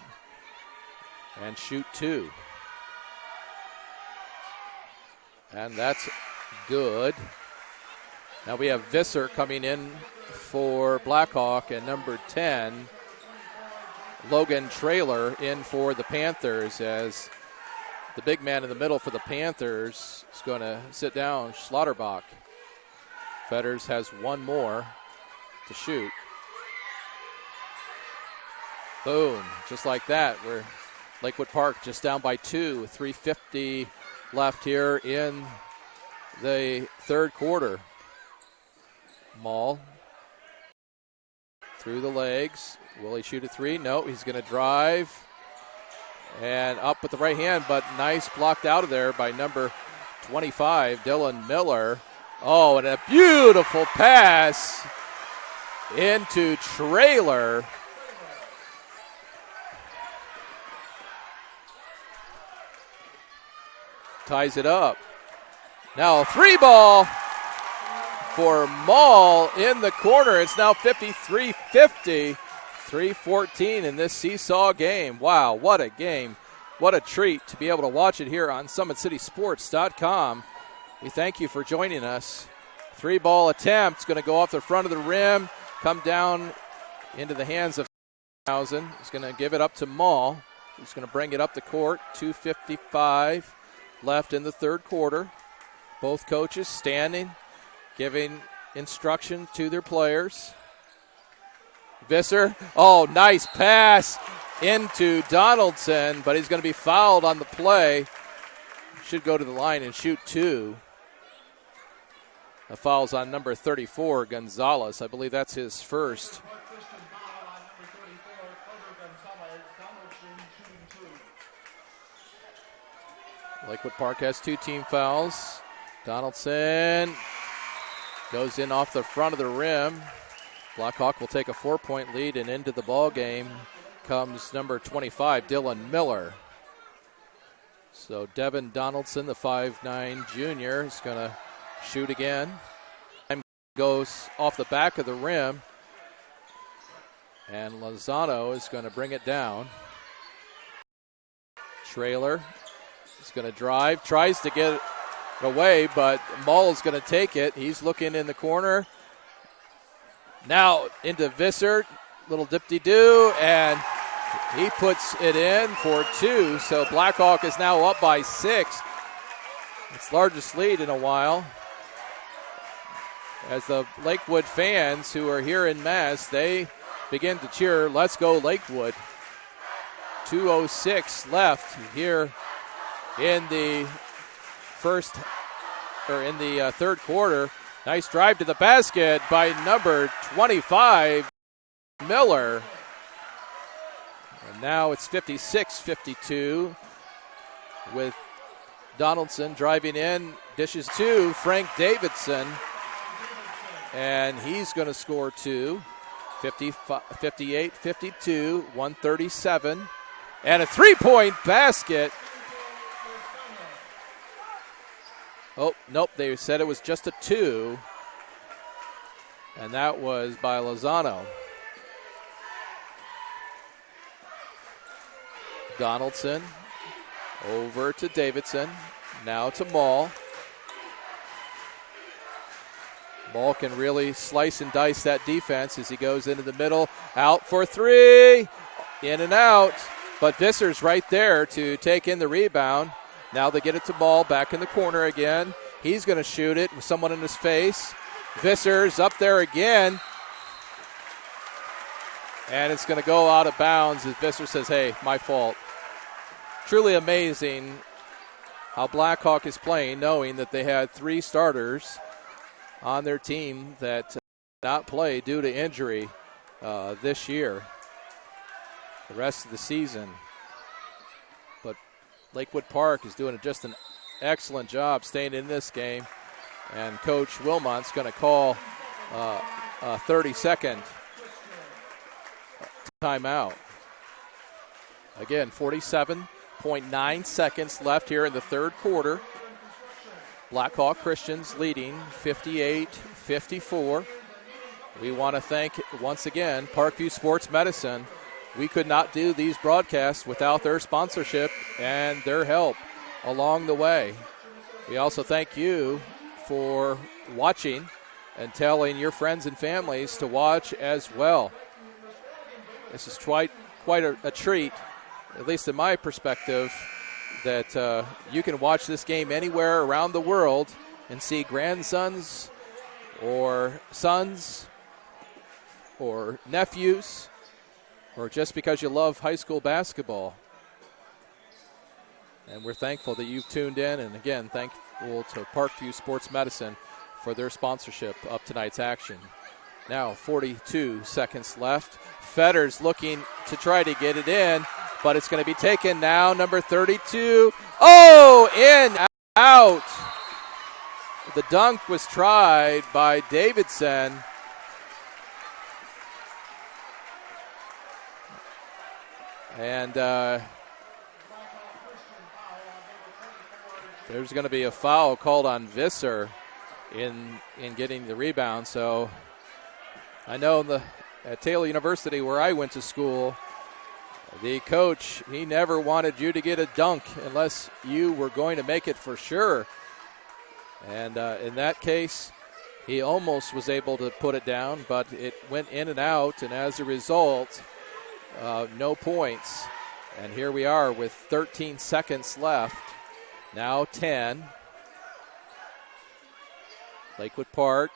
and shoot 2. And that's good. Now we have Visser coming in for Blackhawk, and number 10, Logan Traylor, in for the Panthers, as the big man in the middle for the Panthers is going to sit down, Schlotterbach. Fetters has 1 more to shoot. Boom, just like that. We're Lakewood Park just down by 2, 3:50 left here in the 3rd quarter. Maul through the legs. Will he shoot a 3? No, he's going to drive and up with the right hand, but nice blocked out of there by number 25, Dylan Miller. Oh, and a beautiful pass into Traylor. Ties it up. Now a 3-ball for Maul in the corner. It's now 53-50, 3:14 in this seesaw game. Wow, what a game. What a treat to be able to watch it here on SummitCitySports.com. We thank you for joining us. 3-ball attempt, going to go off the front of the rim, come down into the hands of Hausen. He's going to give it up to Maul. He's going to bring it up the court. 2:55 left in the 3rd quarter. Both coaches standing, giving instruction to their players. Visser, oh, nice pass into Donaldson, but he's going to be fouled on the play. Should go to the line and shoot 2. The foul's on number 34, Gonzalez. I believe that's his 1st. Lakewood Park has 2 team fouls. Donaldson goes in off the front of the rim. Blackhawk will take a 4-point lead, and into the ball game comes number 25, Dylan Miller. So Devin Donaldson, the 5'9 junior, is going to shoot again. Time goes off the back of the rim, and Lozano is going to bring it down. Traylor is going to drive, tries to get it away, but Maul's going to take it. He's looking in the corner. Now into Visser, little dip-de-doo, and he puts it in for 2. So Blackhawk is now up by 6. Its largest lead in a while. As the Lakewood fans who are here in mass, they begin to cheer, "Let's go Lakewood." 2:06 left here in the third quarter. Nice drive to the basket by number 25, Miller. And now it's 56-52 with Donaldson driving in, dishes to Frank Davidson, and he's going to score 2. 58-52, 137 And a three-point basket. Oh, nope, they said it was just a 2. And that was by Lozano. Donaldson over to Davidson. Now to Maul. Maul can really slice and dice that defense as he goes into the middle. Out for 3. In and out. But Visser's right there to take in the rebound. Now they get it to Maul back in the corner again. He's going to shoot it with someone in his face. Visser's up there again. And it's going to go out of bounds as Visser says, hey, my fault. Truly amazing how Blackhawk is playing, knowing that they had 3 starters on their team that did not play due to injury this year, the rest of the season. But Lakewood Park is doing just an excellent job staying in this game. And Coach Wilmot's going to call a 30-second timeout. Again, 47.9 seconds left here in the third quarter. Blackhawk Christians leading 58-54. We want to thank, once again, Parkview Sports Medicine. We could not do these broadcasts without their sponsorship and their help along the way. We also thank you for watching and telling your friends and families to watch as well. This is quite a treat, at least in my perspective, that you can watch this game anywhere around the world and see grandsons or sons or nephews, or just because you love high school basketball. And we're thankful that you've tuned in, and again, thankful to Parkview Sports Medicine for their sponsorship of tonight's action. Now 42 seconds left. Fetters looking to try to get it in, but it's going to be taken now. Number 32. Oh, in, out. The dunk was tried by Davidson. And there's going to be a foul called on Visser in getting the rebound. So I know at Taylor University, where I went to school, the coach, he never wanted you to get a dunk unless you were going to make it for sure. And in that case, he almost was able to put it down, but it went in and out, and as a result, no points. And here we are with 13 seconds left. Now 10. Lakewood Park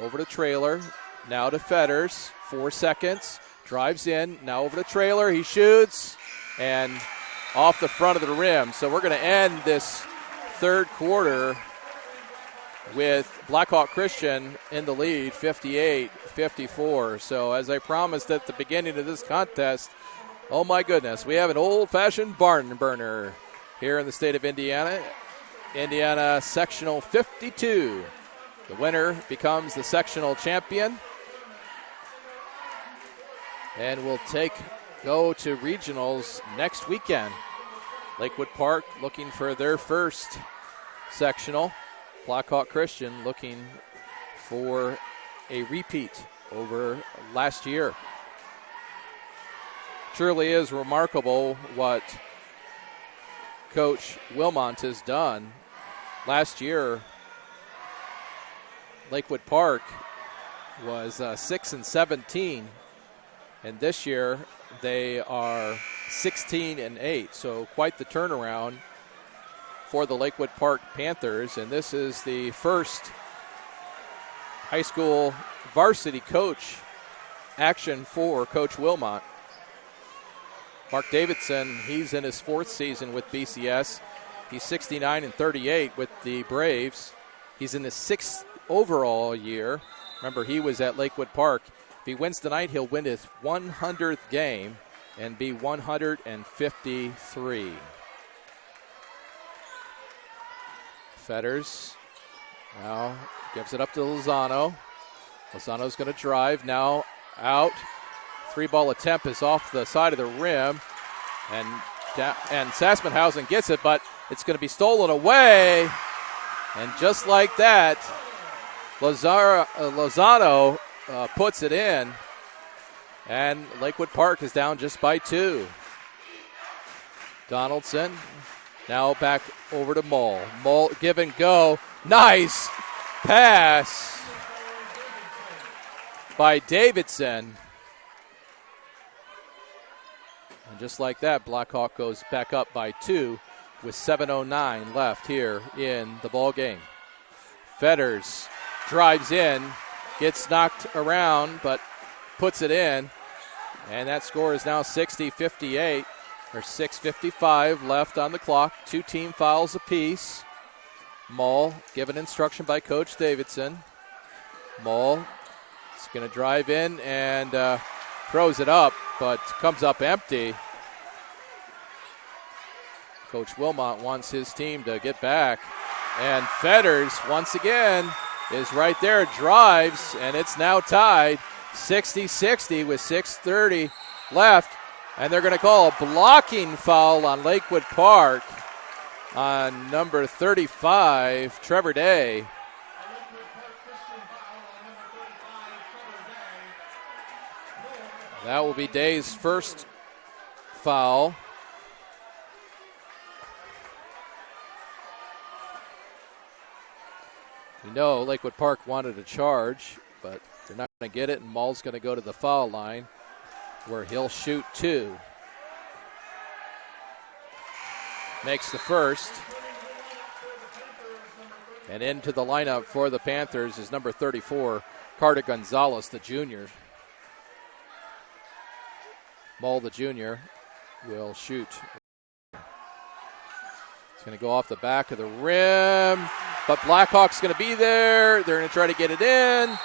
over to Trailer. Now to Fetters. 4 seconds. Drives in. Now over to Trailer. He shoots. And off the front of the rim. So we're going to end this third quarter with Blackhawk Christian in the lead, 58-54. So as I promised at the beginning of this contest, oh my goodness, we have an old-fashioned barn burner here in the state of Indiana. Indiana Sectional 52. The winner becomes the sectional champion. And will go to regionals next weekend. Lakewood Park looking for their first sectional. Blackhawk Christian looking for a repeat over last year. Truly is remarkable what Coach Wilmot has done. Last year, Lakewood Park was 6-17, and this year they are 16-8. So quite the turnaround for the Lakewood Park Panthers, and this is the first high school varsity coach action for Coach Wilmot. Mark Davidson, he's in his 4th season with BCS. He's 69-38 with the Braves. He's in his 6th overall year. Remember, he was at Lakewood Park. If he wins tonight, he'll win his 100th game and be 153. Fetters now gives it up to Lozano. Lozano's going to drive, now out. 3-ball attempt is off the side of the rim. And Sassmanhausen gets it, but it's going to be stolen away. And just like that, Lozano puts it in. And Lakewood Park is down just by 2. Donaldson now back over to Mull. Mull give and go. Nice pass by Davidson. And just like that, Blackhawk goes back up by 2 with 7:09 left here in the ball game. Fetters drives in, gets knocked around, but puts it in. And that score is now 60-58. There's 6:55 left on the clock. 2 team fouls apiece. Mull given instruction by Coach Davidson. Mull is going to drive in and throws it up, but comes up empty. Coach Wilmot wants his team to get back. And Fetters, once again, is right there, drives, and it's now tied 60-60 with 6:30 left. And they're going to call a blocking foul on Lakewood Park on number 35, Trevor Day. That will be Day's first foul. We know Lakewood Park wanted a charge, but they're not going to get it, and Mull's going to go to the foul line where he'll shoot 2. Makes the first. And into the lineup for the Panthers is number 34, Carter Gonzalez, the junior. Mull, the junior, will shoot. It's going to go off the back of the rim, but Blackhawk's going to be there. They're going to try to get it in.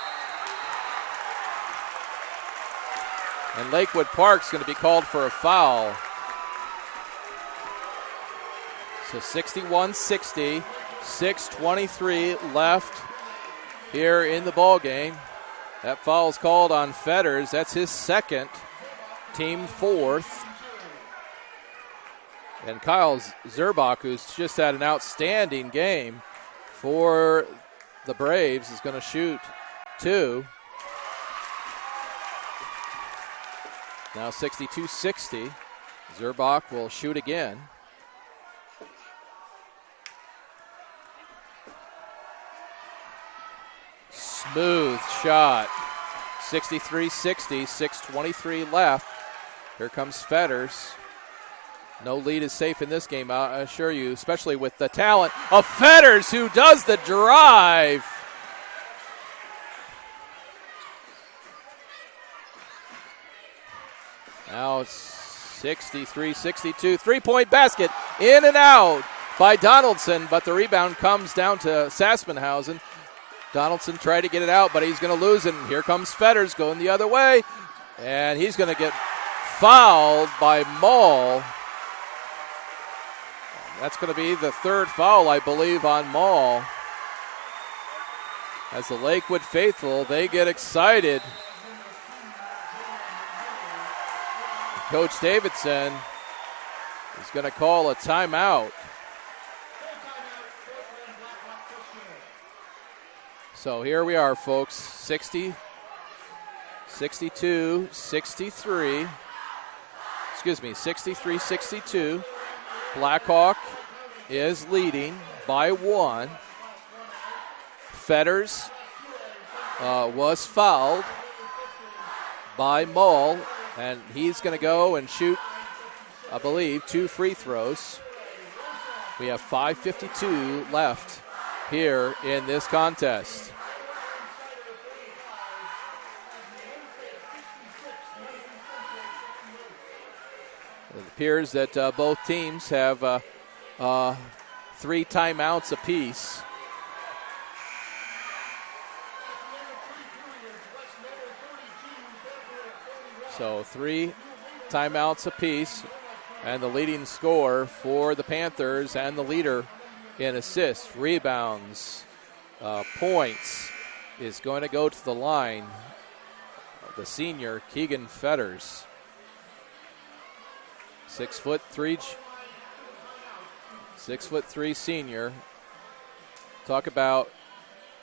And Lakewood Park's going to be called for a foul. So 61-60, 6:23 left here in the ball game. That foul is called on Fetters. That's his second, team 4th. And Kyle Zerbach, who's just had an outstanding game for the Braves, is going to shoot 2. Now 62-60. Zerbach will shoot again. Smooth shot. 63-60, 6:23 left. Here comes Fetters. No lead is safe in this game, I assure you, especially with the talent of Fetters, who does the drive. Now it's 63-62. 3-point basket in and out by Donaldson, but the rebound comes down to Sassmanhausen. Donaldson tried to get it out, but he's going to lose it. And here comes Fetters going the other way, and he's going to get fouled by Mull. That's going to be the 3rd foul, I believe, on Mull. As the Lakewood faithful, they get excited. Coach Davidson is going to call a timeout. So here we are, folks. 60, 62, 63. Excuse me, 63-62. Blackhawk is leading by 1. Fetters was fouled by Mull, and he's going to go and shoot, I believe, 2 free throws. We have 5:52 left here in this contest. It appears that both teams have 3 timeouts apiece. So 3 timeouts apiece, and the leading scorer for the Panthers and the leader in assists, rebounds, points is going to go to the line, the senior Keegan Fetters. 6'3" senior. Talk about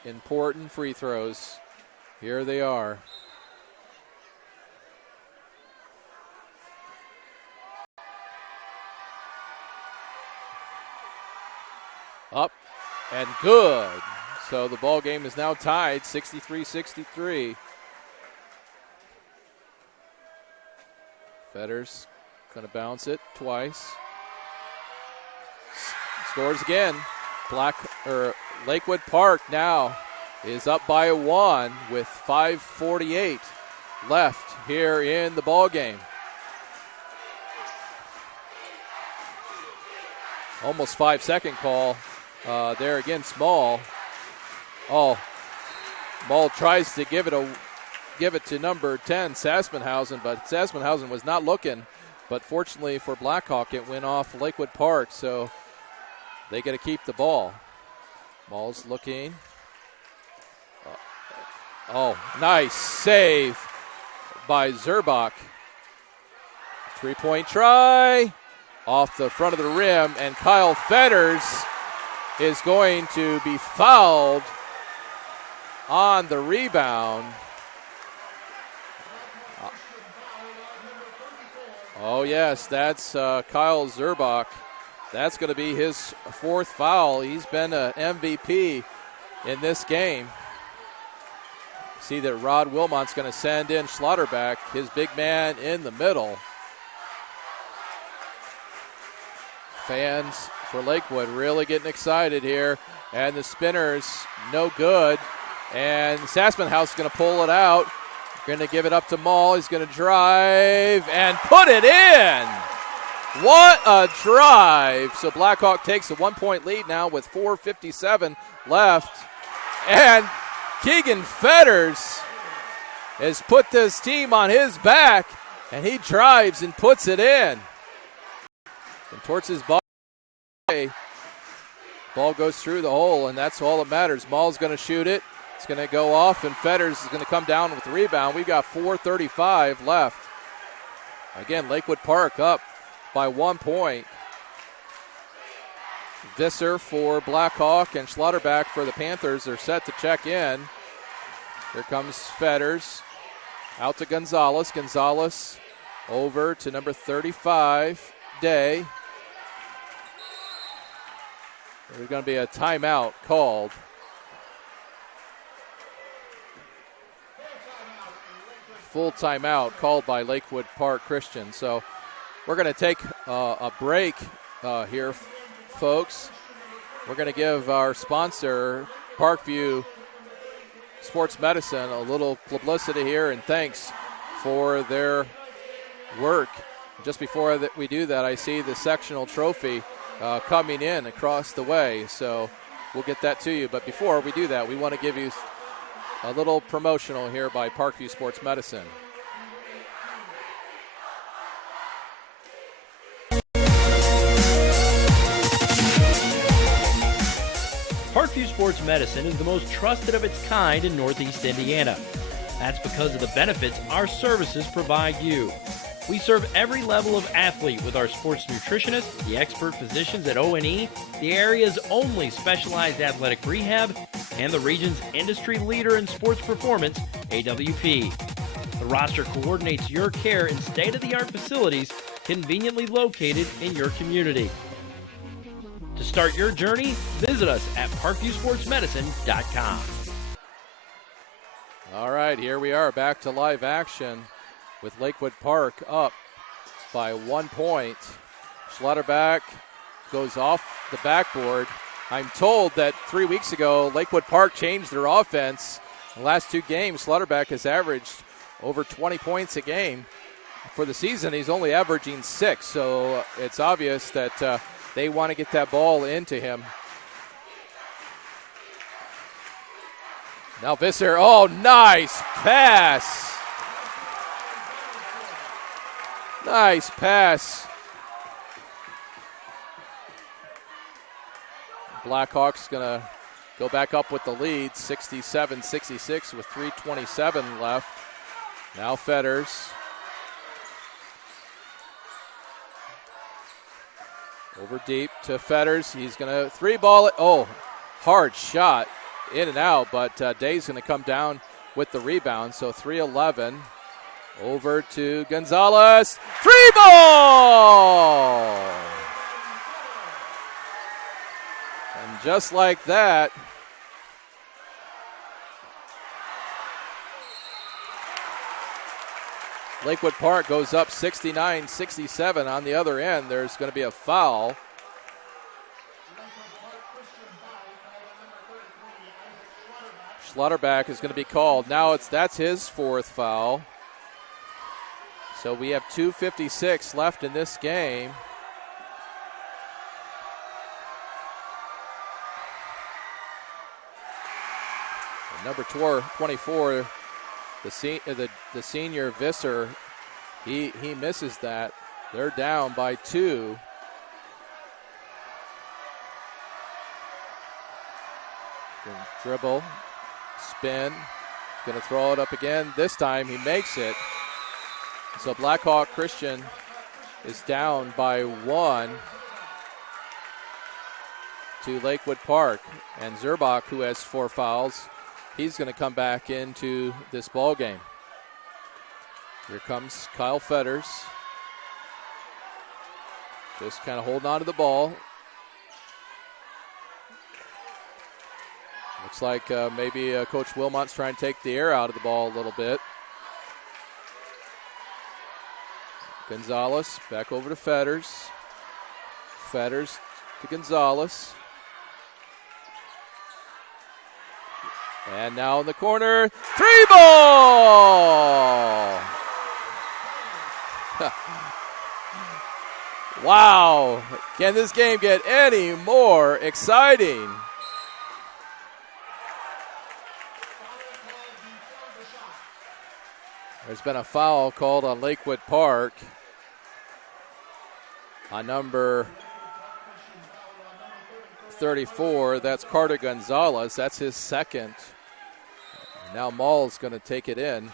important free throws. Here they are. Up and good. So the ball game is now tied 63-63. Fetters going to bounce it twice. Scores again. Lakewood Park now is up by 1 with 5:48 left here in the ball game. Almost 5-second call there again. Small. Oh, Ball tries to give it to number 10, Saspenhausen, but Saspenhausen was not looking. But fortunately for Blackhawk, it went off Lakewood Park, so they get to keep the ball. Ball's looking. Oh, nice save by Zerbach. 3-point try off the front of the rim, and Kyle Fetters is going to be fouled on the rebound. Oh, yes, that's Kyle Zerbach. That's going to be his 4th foul. He's been an MVP in this game. See that Rod Wilmot's going to send in Schlotterbeck, his big man in the middle. Fans for Lakewood really getting excited here. And the spinner's no good. And Saspenhouse is going to pull it out. Going to give it up to Mall. He's going to drive and put it in. What a drive. So Blackhawk takes a 1-point lead now with 4:57 left. And Keegan Fetters has put this team on his back, and he drives and puts it in. Contorts his body. Ball goes through the hole, and that's all that matters. Mall's going to shoot it. It's going to go off, and Fetters is going to come down with the rebound. We've got 4:35 left. Again, Lakewood Park up by 1 point. Visser for Blackhawk and Schlotterbeck for the Panthers are set to check in. Here comes Fetters. Out to Gonzalez. Gonzalez over to number 35, Day. There's going to be a timeout called. Full timeout called by Lakewood Park Christian. So we're going to take a break here, folks. We're going to give our sponsor, Parkview Sports Medicine, a little publicity here and thanks for their work. Just before we do that, I see the sectional trophy coming in across the way. So we'll get that to you. But before we do that, we want to give you a little promotional here by Parkview Sports Medicine. Parkview Sports Medicine is the most trusted of its kind in Northeast Indiana. That's because of the benefits our services provide you. We serve every level of athlete with our sports nutritionists, the expert physicians at O&E, the area's only specialized athletic rehab, and the region's industry leader in sports performance, AWP. The roster coordinates your care in state-of-the-art facilities conveniently located in your community. To start your journey, visit us at parkviewsportsmedicine.com. All right, here we are back to live action with Lakewood Park up by 1 point. Schlotterbeck goes off the backboard. I'm told that 3 weeks ago, Lakewood Park changed their offense. In the last 2 games, Schlotterbeck has averaged over 20 points a game. For the season, he's only averaging 6, so it's obvious that they want to get that ball into him. Now Visser, oh, nice pass. Nice pass. Blackhawks going to go back up with the lead, 67-66 with 3:27 left. Now Fetters. Over deep to Fetters. He's going to three ball it. Oh, hard shot in and out, but Day's going to come down with the rebound. So 3-11. Over to Gonzalez. Three ball! And just like that, Lakewood Park goes up 69-67. On the other end, there's going to be a foul. Schlotterback is going to be called. Now that's his fourth foul. So we have 2:56 left in this game. And number 24, the senior Visser, he misses that. They're down by 2. Dribble, spin, going to throw it up again. This time he makes it. So Blackhawk Christian is down by 1 to Lakewood Park. And Zerbach, who has 4 fouls, he's going to come back into this ball game. Here comes Kyle Fetters. Just kind of holding on to the ball. Looks like maybe Coach Wilmot's trying to take the air out of the ball a little bit. Gonzalez back over to Fetters. Fetters to Gonzalez. And now in the corner, 3 ball! Wow, can this game get any more exciting? There's been a foul called on Lakewood Park on number 34. That's Carter Gonzalez. That's his second. Now Maul's going to take it in.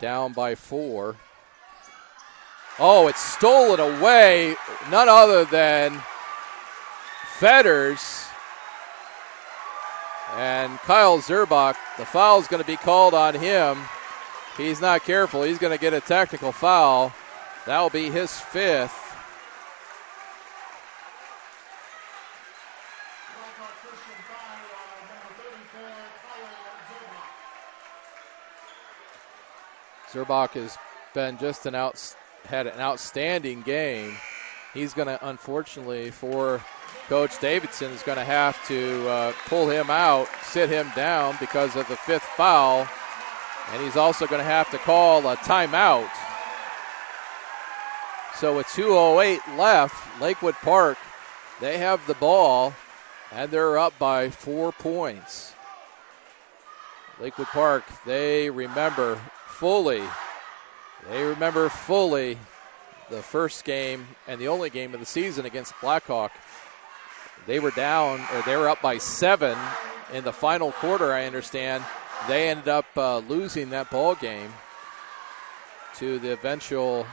Down by 4. Oh, it's stolen away. None other than Fetters. And Kyle Zerbach, the foul's going to be called on him. He's not careful. He's going to get a technical foul. That will be his 5th. Zerbach has been just had an outstanding game. He's going to, unfortunately for Coach Davidson, is going to have to pull him out, sit him down because of the 5th foul. And he's also going to have to call a timeout. So with 2:08 left, Lakewood Park, they have the ball, and they're up by 4 points. Lakewood Park, they remember fully the first game and the only game of the season against Blackhawk. They were down, or they were up by 7 in the final quarter, I understand. They ended up losing that ball game to the eventual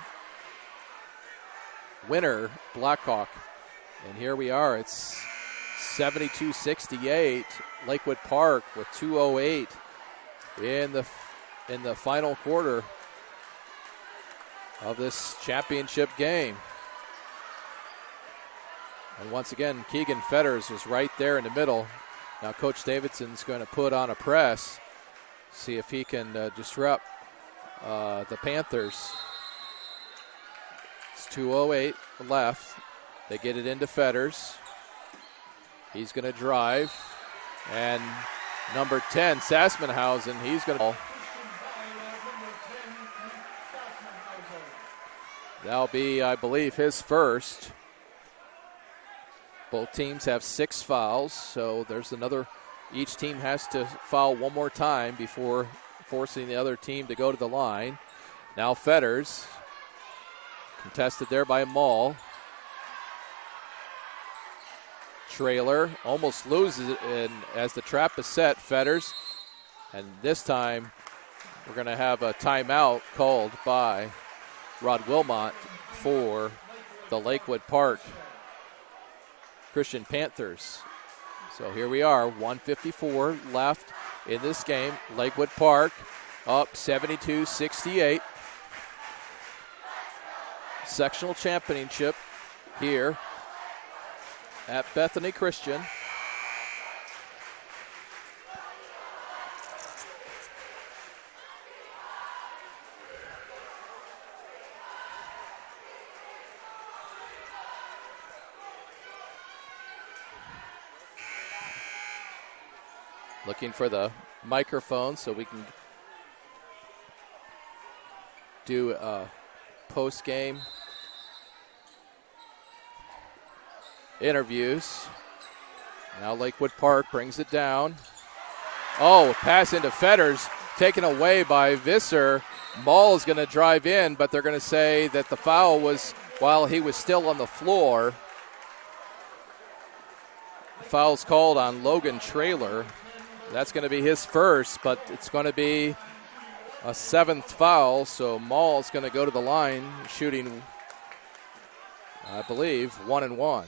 winner, Blackhawk. And here we are. It's 72-68. Lakewood Park with 2:08 in the final quarter of this championship game. And once again, Keegan Fetters was right there in the middle. Now Coach Davidson's going to put on a press. See if he can disrupt the Panthers. It's 2:08 left. They get it into Fetters. He's going to drive. And number 10, Sassmanhausen, he's going to... That'll be, I believe, his first. Both teams have 6 fouls, so there's another... Each team has to foul one more time before forcing the other team to go to the line. Now Fetters, contested there by Maul. Trailer almost loses it as the trap is set, Fetters. And this time we're going to have a timeout called by Rod Wilmot for the Lakewood Park Christian Panthers. So here we are, 1:54 left in this game. Lakewood Park up 72-68. Sectional championship here at Bethany Christian. Looking for the microphone so we can do a post-game interviews. Now Lakewood Park brings it down. Oh, pass into Fetters, taken away by Visser. Mall is going to drive in, but they're going to say that the foul was while he was still on the floor. Foul's called on Logan Traylor. That's going to be his first, but it's going to be a 7th foul, so Mall's going to go to the line shooting, I believe, 1-1.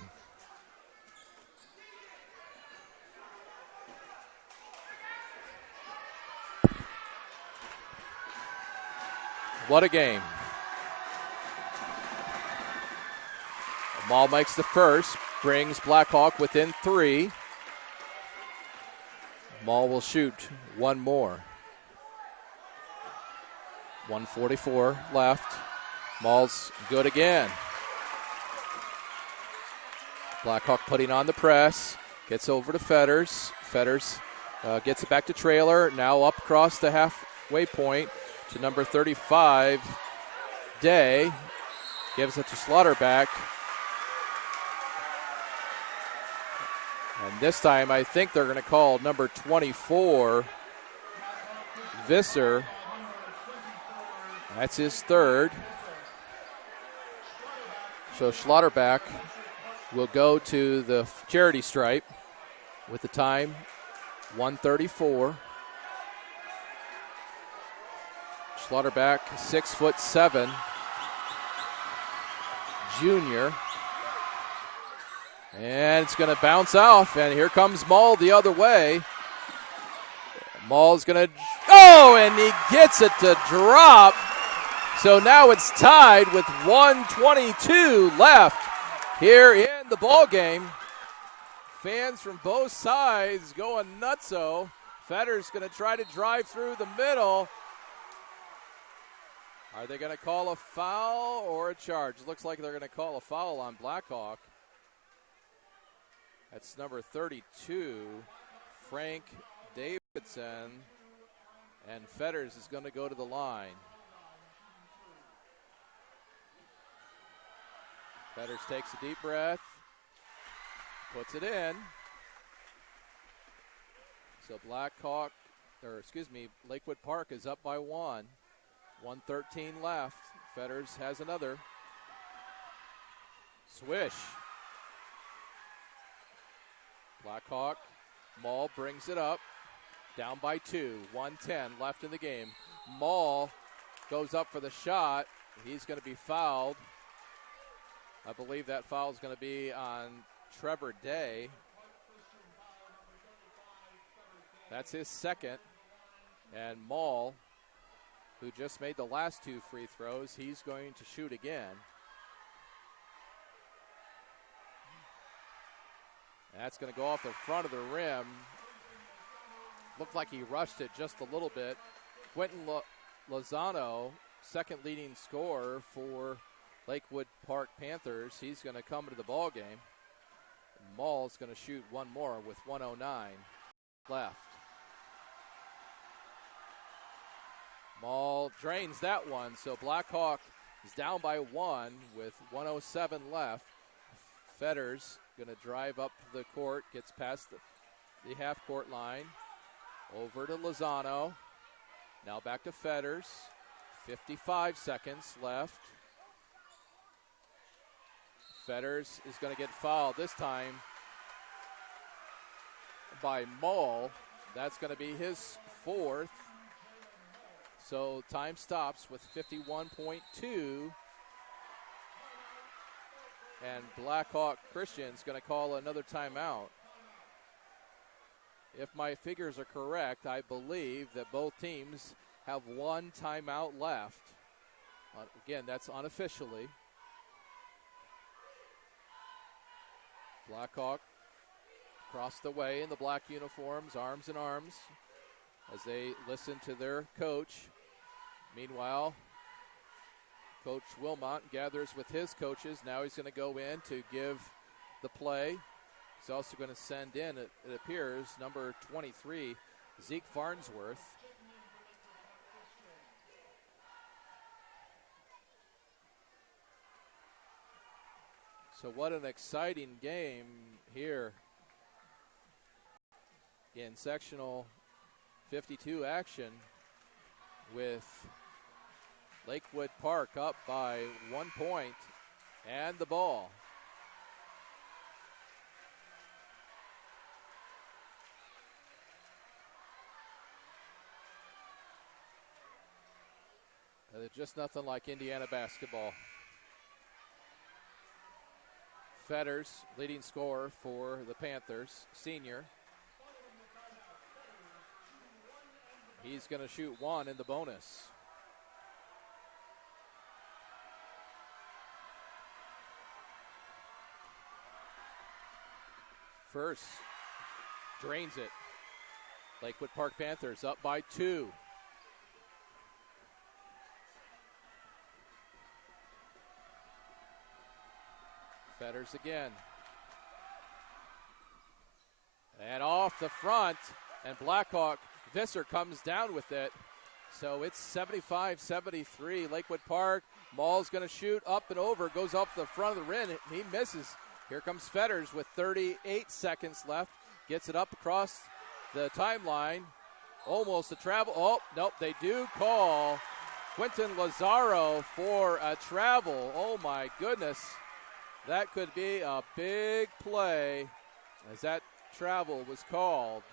What a game. Mall makes the first, brings Blackhawk within 3. Mall will shoot one more. 1:44 left. Mall's good again. Blackhawk putting on the press. Gets over to Fetters. Fetters gets it back to Traylor. Now up across the halfway point to number 35, Day. Gives it to Slaughterback. And this time I think they're going to call number 24, Visser. That's his 3rd. So Schlotterback will go to the charity stripe with the time 1:34. Schlotterback, 6'7", junior. And it's going to bounce off, and here comes Maul the other way. Maul's going to, and he gets it to drop. So now it's tied with 1:22 left here in the ball game. Fans from both sides going nutso. Fetter's going to try to drive through the middle. Are they going to call a foul or a charge? It looks like they're going to call a foul on Blackhawk. That's number 32, Frank Davidson, and Fetters is going to go to the line. Fetters takes a deep breath, puts it in. So Lakewood Park is up by 1. 1:13 left. Fetters has another. Swish. Blackhawk, Maul brings it up, down by 2, 1:10 left in the game. Maul goes up for the shot. He's going to be fouled. I believe that foul is going to be on Trevor Day. That's his 2nd. And Maul, who just made the last 2 free throws, he's going to shoot again. That's going to go off the front of the rim. Looked like he rushed it just a little bit. Quentin Lozano, 2nd leading scorer for Lakewood Park Panthers. He's going to come into the ball game. Maul's going to shoot one more with 1:09 left. Maul drains that one, so Blackhawk is down by 1 with 1:07 left. Fetters going to drive up the court, gets past the half-court line, over to Lozano. Now back to Fetters. 55 seconds left. Fetters is going to get fouled this time by Maul. That's going to be his 4th. So time stops with 51.2 And Blackhawk Christian's going to call another timeout. If my figures are correct, I believe that both teams have one timeout left. Again, that's unofficially. Blackhawk across the way in the black uniforms, arms in arms, as they listen to their coach. Meanwhile, Coach Wilmot gathers with his coaches. Now he's going to go in to give the play. He's also going to send in, it appears, number 23, Zeke Farnsworth. So what an exciting game here in sectional 52 action, with Lakewood Park up by 1 point and the ball. Just nothing like Indiana basketball. Fetters, leading scorer for the Panthers, senior. He's going to shoot one in the bonus. First, drains it. Lakewood Park Panthers up by 2. Fetters again. And off the front, and Blackhawk Visser comes down with it. So it's 75-73. Lakewood Park. Maul's going to shoot up and over. Goes up the front of the rim. He misses. Here comes Fetters with 38 seconds left. Gets it up across the timeline. Almost a travel. Oh, nope. They do call Quentin Lazaro for a travel. Oh, my goodness. That could be a big play as that travel was called.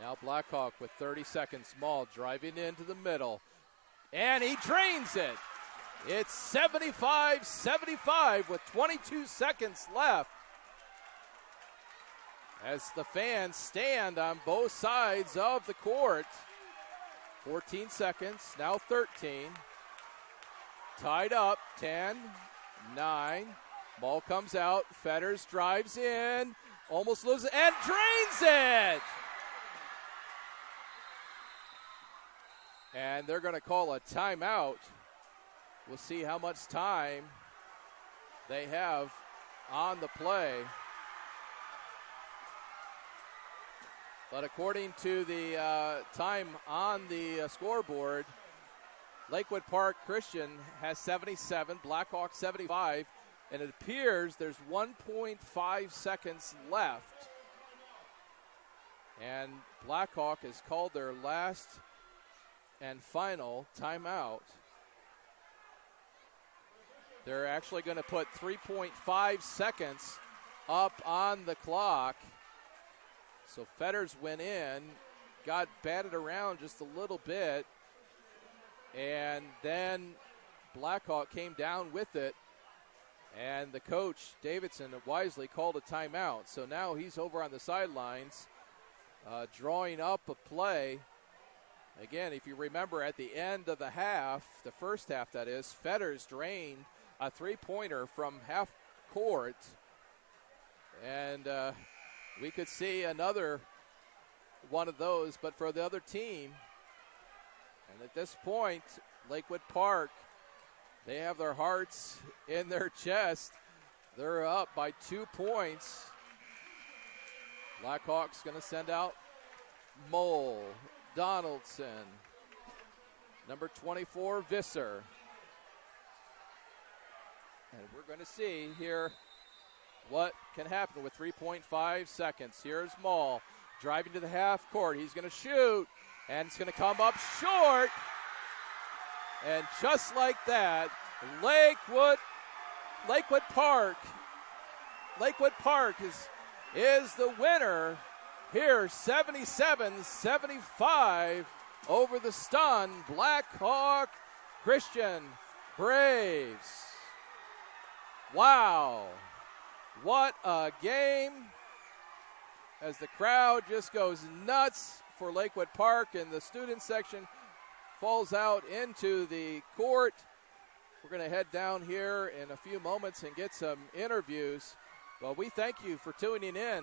Now Blackhawk with 30 seconds. Maul driving into the middle. And he drains it. It's 75-75 with 22 seconds left. As the fans stand on both sides of the court. 14 seconds, now 13. Tied up, 10, 9. Ball comes out. Fetters drives in. Almost loses it and drains it. And they're going to call a timeout. We'll see how much time they have on the play. But according to the time on the scoreboard, Lakewood Park Christian has 77, Blackhawk 75, and it appears there's 1.5 seconds left. And Blackhawk has called their last and final timeout. They're actually going to put 3.5 seconds up on the clock. So Fetters went in, got batted around just a little bit, and then Blackhawk came down with it, and the coach, Davidson, wisely called a timeout. So now he's over on the sidelines, drawing up a play. Again, if you remember at the end of the half, the first half that is, Fetters drained a three-pointer from half court, and we could see another one of those, but for the other team. And at this point, Lakewood Park, they have their hearts in their chest. They're up by 2 points. Blackhawks going to send out Mole, Donaldson, number 24, Visser. And we're going to see here what can happen with 3.5 seconds. Here's Maul driving to the half court. He's going to shoot, and it's going to come up short. And just like that, Lakewood Park is the winner here, 77-75 over the stunned Blackhawk Christian Braves. Wow. What a game. As the crowd just goes nuts for Lakewood Park, and the student section falls out into the court. We're going to head down here in a few moments and get some interviews. Well, we thank you for tuning in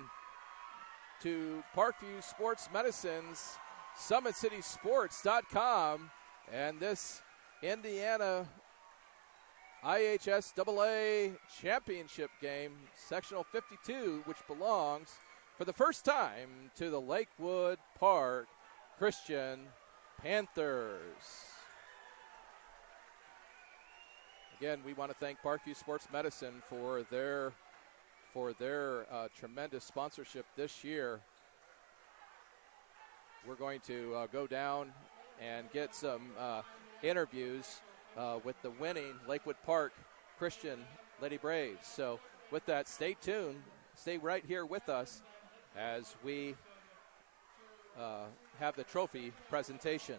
to Parkview Sports Medicine's SummitCitySports.com and this Indiana IHSAA championship game, sectional 52, which belongs for the first time to the Lakewood Park Christian Panthers. Again, we want to thank Parkview Sports Medicine for their tremendous sponsorship this year. We're going to go down and get some interviews with the winning Lakewood Park Christian Lady Braves. So with that, stay tuned. Stay right here with us as we have the trophy presentation.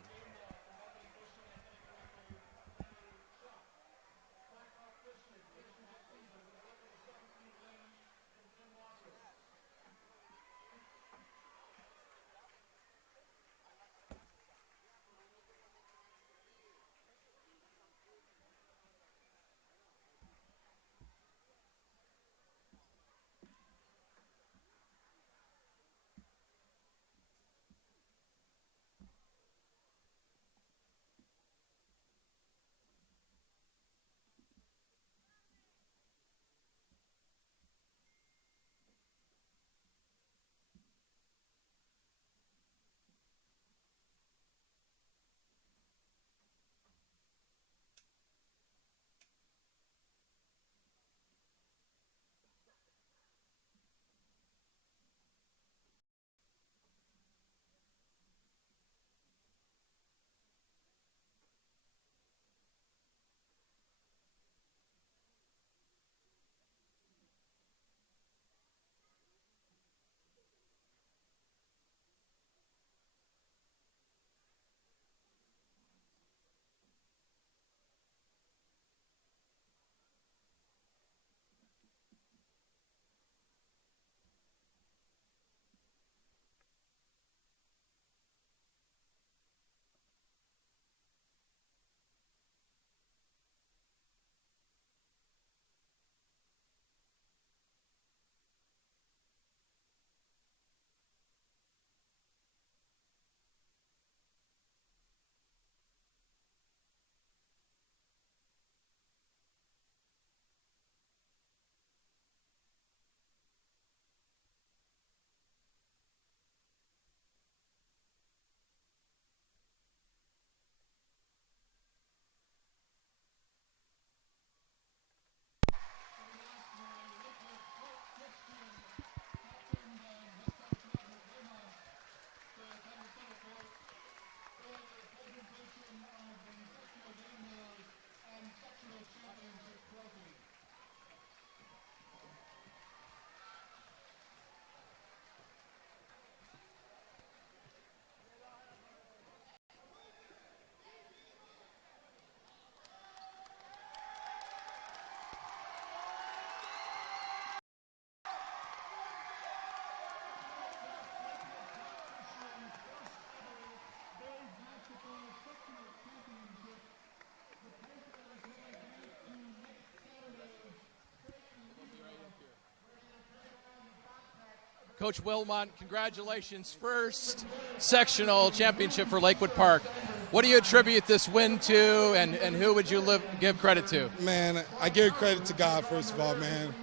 Coach Wilmot, congratulations. First sectional championship for Lakewood Park. What do you attribute this win to, and who would you give credit to? Man, I give credit to God, first of all, man.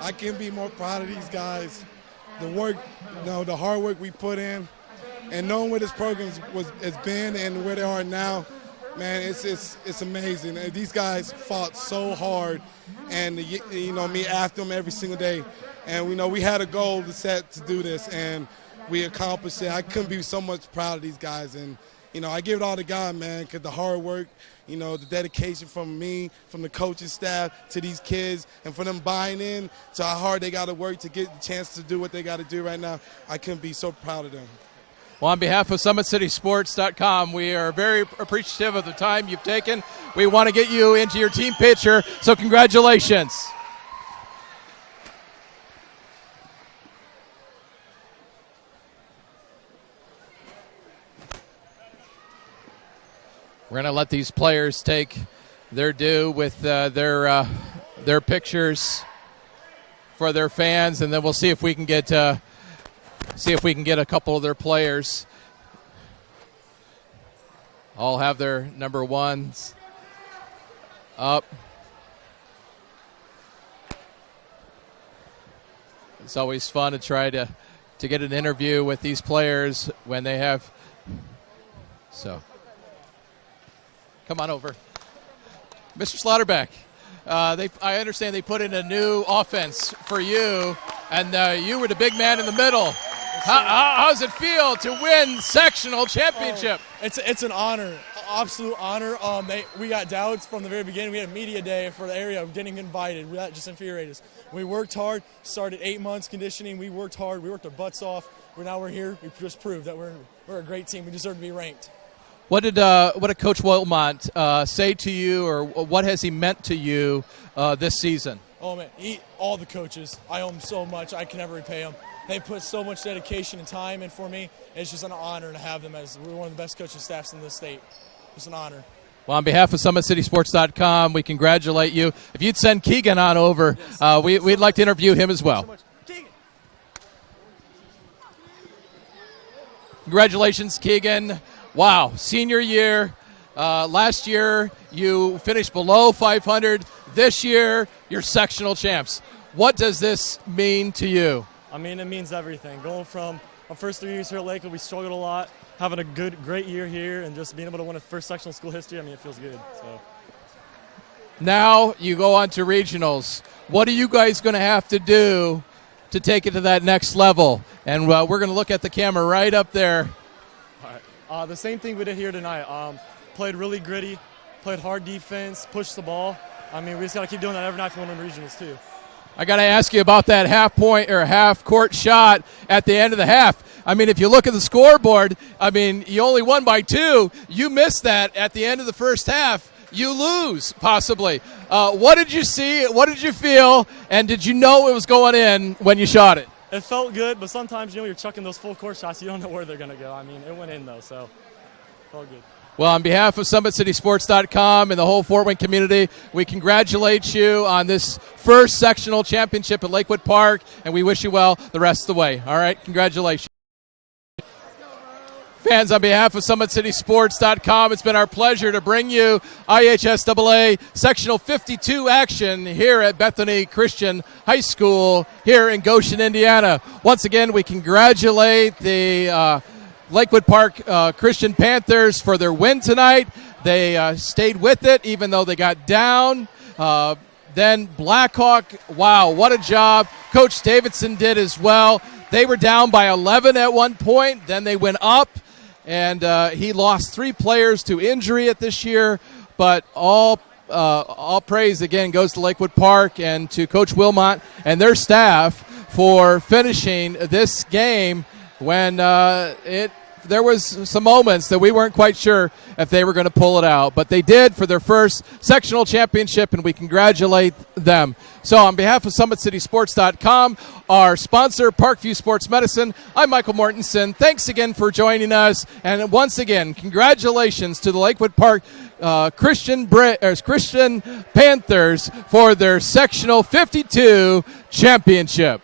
I can't be more proud of these guys. The work, the hard work we put in, and knowing where this program has been and where they are now, man, it's amazing. These guys fought so hard, and me after them every single day. And we had a goal to set to do this, and we accomplished it. I couldn't be so much proud of these guys. And, I give it all to God, man, because the hard work, the dedication from me, from the coaching staff to these kids, and for them buying in to how hard they got to work to get the chance to do what they got to do right now, I couldn't be so proud of them. Well, on behalf of SummitCitySports.com, we are very appreciative of the time you've taken. We want to get you into your team picture, so congratulations. We're going to let these players take their due with their pictures for their fans, and then we'll see if we can get a couple of their players. All have their number ones up. It's always fun to try to get an interview with these players when they have. So, come on over. Mr. Slaughterback, I understand they put in a new offense for you, and you were the big man in the middle. How does it feel to win sectional championship? It's an honor, absolute honor. We got doubts from the very beginning. We had a media day for the area of getting invited. That just infuriated us. We worked hard, started 8 months conditioning. We worked hard. We worked our butts off. Now we're here. We just proved that we're a great team. We deserve to be ranked. What did Coach Wilmot say to you, or what has he meant to you this season? Oh, man, all the coaches. I owe them so much. I can never repay them. They put so much dedication and time in for me. It's just an honor to have them as one of the best coaching staffs in this state. It's an honor. Well, on behalf of SummitCitySports.com, we congratulate you. If you'd send Keegan on over, we'd like to interview him as well. Congratulations, Keegan. Wow, senior year. Last year, you finished below 500. This year, you're sectional champs. What does this mean to you? I mean, it means everything. Going from our first 3 years here at Lakewood, we struggled a lot. Having a great year here and just being able to win a first sectional school history, I mean, it feels good. So. Now you go on to regionals. What are you guys going to have to do to take it to that next level? And we're going to look at the camera right up there. All right. The same thing we did here tonight. Played really gritty, played hard defense, pushed the ball. I mean, we just got to keep doing that every night for winning regionals too. I got to ask you about that half-court shot at the end of the half. I mean, if you look at the scoreboard, I mean, you only won by 2. You missed that at the end of the first half. You lose, possibly. What did you see? What did you feel? And did you know it was going in when you shot it? It felt good, but sometimes, you're chucking those full-court shots. You don't know where they're going to go. I mean, it went in, though, so it felt good. Well, on behalf of SummitCitySports.com and the whole Fort Wayne community, we congratulate you on this first sectional championship at Lakewood Park, and we wish you well the rest of the way. All right, congratulations. Fans, on behalf of SummitCitySports.com, it's been our pleasure to bring you IHSAA Sectional 52 action here at Bethany Christian High School here in Goshen, Indiana. Once again, we congratulate the Lakewood Park Christian Panthers for their win tonight. They stayed with it even though they got down. Then Blackhawk, wow, what a job. Coach Davidson did as well. They were down by 11 at one point. Then they went up, and he lost 3 players to injury at this year. But all praise, again, goes to Lakewood Park and to Coach Wilmot and their staff for finishing this game when there was some moments that we weren't quite sure if they were going to pull it out. But they did for their first sectional championship, and we congratulate them. So on behalf of SummitCitySports.com, our sponsor, Parkview Sports Medicine, I'm Michael Mortensen. Thanks again for joining us. And once again, congratulations to the Lakewood Park Christian Panthers for their sectional 52 championship.